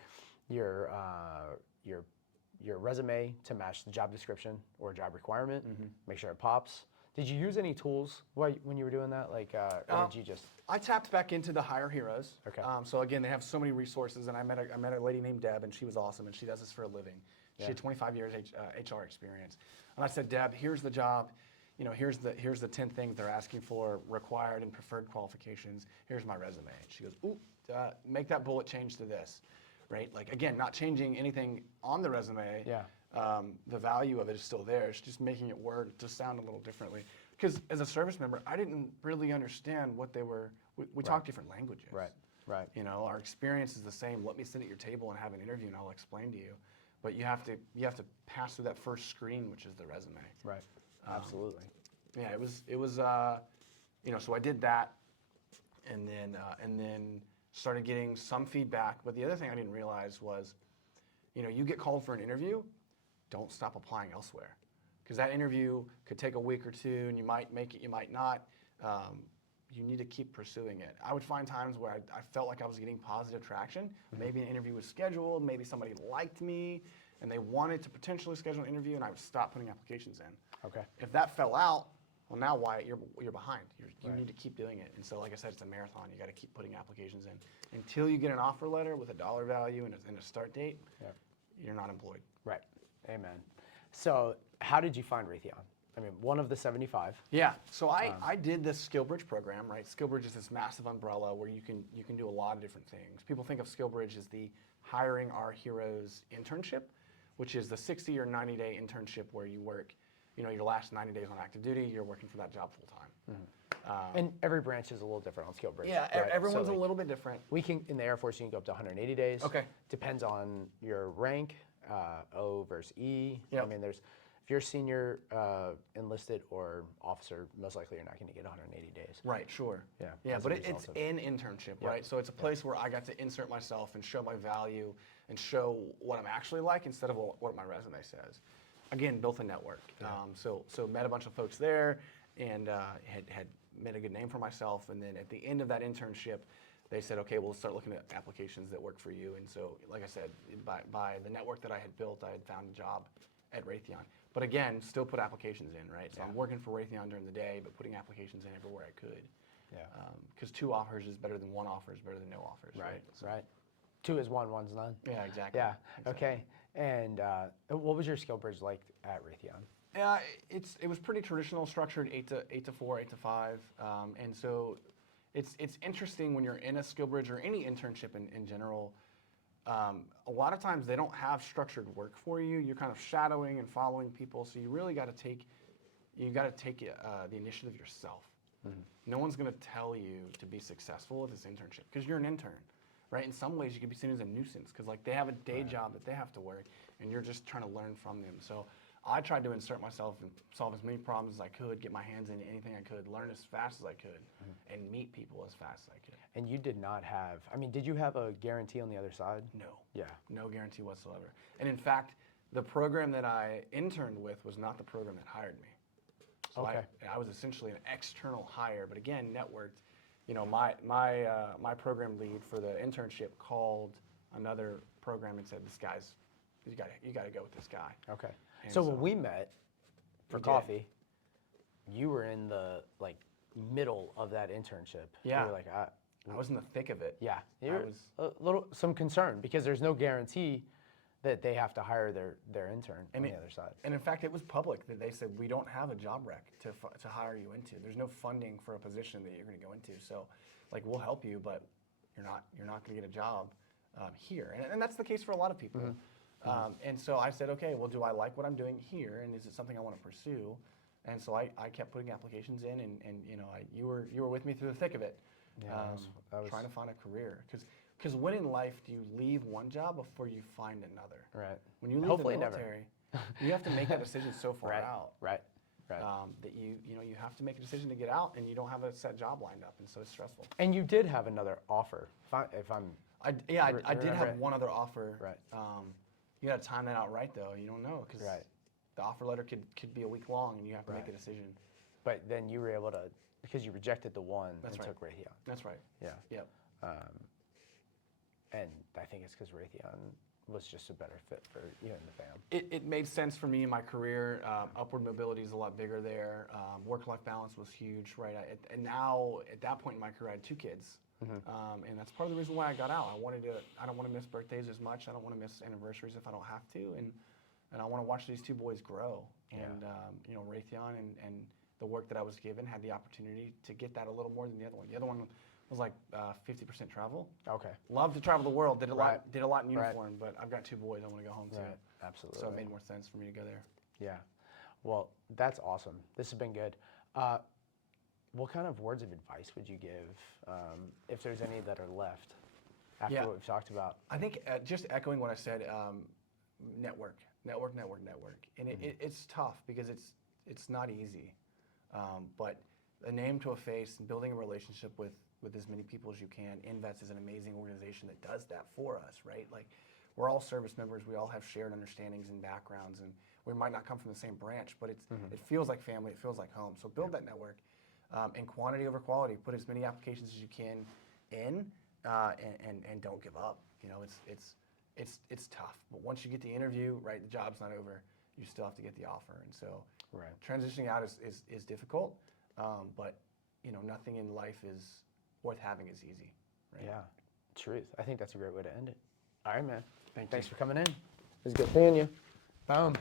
resume to match the job description or job requirement. Make sure it pops. Did you use any tools when you were doing that? Like, or did you just? I tapped back into the Hire Heroes. Okay. So again, they have so many resources, and I met a lady named Deb, and she was awesome, and she does this for a living. She had 25 years HR experience, and I said, Deb, here's the job. Here's the 10 things they're asking for, required and preferred qualifications. Here's my resume. And she goes, ooh, make that bullet change to this, right? Like again, not changing anything on the resume. Yeah. The value of it is still there. It's just making it word to sound a little differently. because as a service member, I didn't really understand what they were. We talk different languages. Right. You know, our experience is the same. Let me sit at your table and have an interview, and I'll explain to you. But you have to pass through that first screen, which is the resume. Right. Absolutely. Yeah, it was you know, so I did that, and then started getting some feedback. But the other thing I didn't realize was, you know, you get called for an interview, don't stop applying elsewhere, because that interview could take a week or two, and you might make it, you might not. You need to keep pursuing it. I would find times where I felt like I was getting positive traction. Maybe an interview was scheduled, maybe somebody liked me, and they wanted to potentially schedule an interview, and I would stop putting applications in. Okay. If that fell out, well, now Wyatt, you're behind. You need to keep doing it. And so, like I said, it's a marathon. You got to keep putting applications in until you get an offer letter with a dollar value and a start date. Yep. You're not employed. Right. Amen. So, how did you find Raytheon? I mean, one of the 75. Yeah. So I did this SkillBridge program, right? SkillBridge is this massive umbrella where you can do a lot of different things. People think of SkillBridge as the Hiring Our Heroes internship, which is the 60 or 90-day internship where you work, you know, your last 90 days on active duty, you're working for that job full time. And every branch is a little different on SkillBridge. Yeah, right? everyone's So, like, a little bit different. we can, in the Air Force, you can go up to 180 days. Okay. Depends on your rank, O versus E. Yep. I mean, if you're senior, enlisted, or officer, most likely you're not going to get 180 days. Right, sure. Yeah, Yeah, as but a it's result of- an internship, right? So it's a place where I got to insert myself and show my value and show what I'm actually like instead of what my resume says. Again, built a network. So met a bunch of folks there and had made a good name for myself. And then at the end of that internship, they said, okay, we'll start looking at applications that work for you. And so, like I said, by the network that I had built, I had found a job at Raytheon. But again, still put applications in, right? So I'm working for Raytheon during the day, but putting applications in everywhere I could. Yeah. Because 2 offers is better than 1 offer is better than no offers, right? So, Right. 2 is 1, 1's none. yeah, exactly. Yeah. Exactly. Okay. And what was your SkillBridge like at Raytheon? Yeah, it was pretty traditional, structured 8 to 4, 8 to 5, and so it's interesting when you're in a SkillBridge or any internship in general. A lot of times they don't have structured work for you. You're kind of shadowing and following people, so you really got to take the initiative yourself. No one's going to tell you to be successful with this internship because you're an intern, right? In some ways, you could be seen as a nuisance because like they have a day job that they have to work, and you're just trying to learn from them. So I tried to insert myself and solve as many problems as I could, get my hands into anything I could, learn as fast as I could, and meet people as fast as I could. And you did not have, I mean, did you have a guarantee on the other side? No. Yeah. No guarantee whatsoever. And in fact, the program that I interned with was not the program that hired me. So Okay. I was essentially an external hire, but again, networked. You know, my program lead for the internship called another program and said, "This guy's, you got to go with this guy." Okay. And So when we met for We did. coffee, you were in the like middle of that internship. Yeah. You were like, I was in the thick of it. yeah. You're was- some concern because there's no guarantee that they have to hire their intern on the other side. And in fact, it was public that they said, we don't have a job rec to hire you into. There's no funding for a position that you're going to go into. So, like, we'll help you, but you're not going to get a job here. And that's the case for a lot of people. And so I said, okay, well, do I like what I'm doing here, and is it something I want to pursue? And so I kept putting applications in, and you know, you were with me through the thick of it, Yeah, that was trying to find a career. Because when in life do you leave one job before you find another? Right. When you leave Hopefully the never. military, you have to make that decision so far out Right. that you have to make a decision to get out, and you don't have a set job lined up, and so it's stressful. And you did have another offer. If I'm I did remember have it. one other offer. Right. You got to time that out right, though. You don't know because Right. the offer letter could be a week long, and you have to make a decision. But then you were able to, because you rejected the one That's and right. took Raytheon. That's right. Yeah. Yep. And I think it's because Raytheon was just a better fit for you and the fam. It made sense for me in my career. Upward mobility is a lot bigger there. Work-life balance was huge, right? And now, at that point in my career, I had 2 kids. And that's part of the reason why I got out. I don't want to miss birthdays as much. I don't want to miss anniversaries if I don't have to. And I want to watch these 2 boys grow. And, you know, Raytheon and the work that I was given had the opportunity to get that a little more than the other one. The other one was like 50% travel. Okay. Love to travel the world. Did a Right. lot in Right. uniform, but I've got 2 boys I want to go home to. Right. Absolutely. So it made more sense for me to go there. Yeah. Well, that's awesome. This has been good. What kind of words of advice would you give, if there's any that are left after what we've talked about? I think just echoing what I said, network. And it's tough because it's not easy. But a name to a face and building a relationship with as many people as you can. InVets is an amazing organization that does that for us, right? Like, we're all service members. We all have shared understandings and backgrounds, and we might not come from the same branch, but it feels like family. It feels like home. So build that network, and quantity over quality. Put as many applications as you can in, and don't give up. You know, it's tough, but once you get the interview, right, the job's not over. You still have to get the offer, and so transitioning out is difficult. But you know, nothing in life is worth having is easy. Right? Yeah, truth. I think that's a great way to end it. All right, man. Thanks for coming in. It was good seeing you. Boom.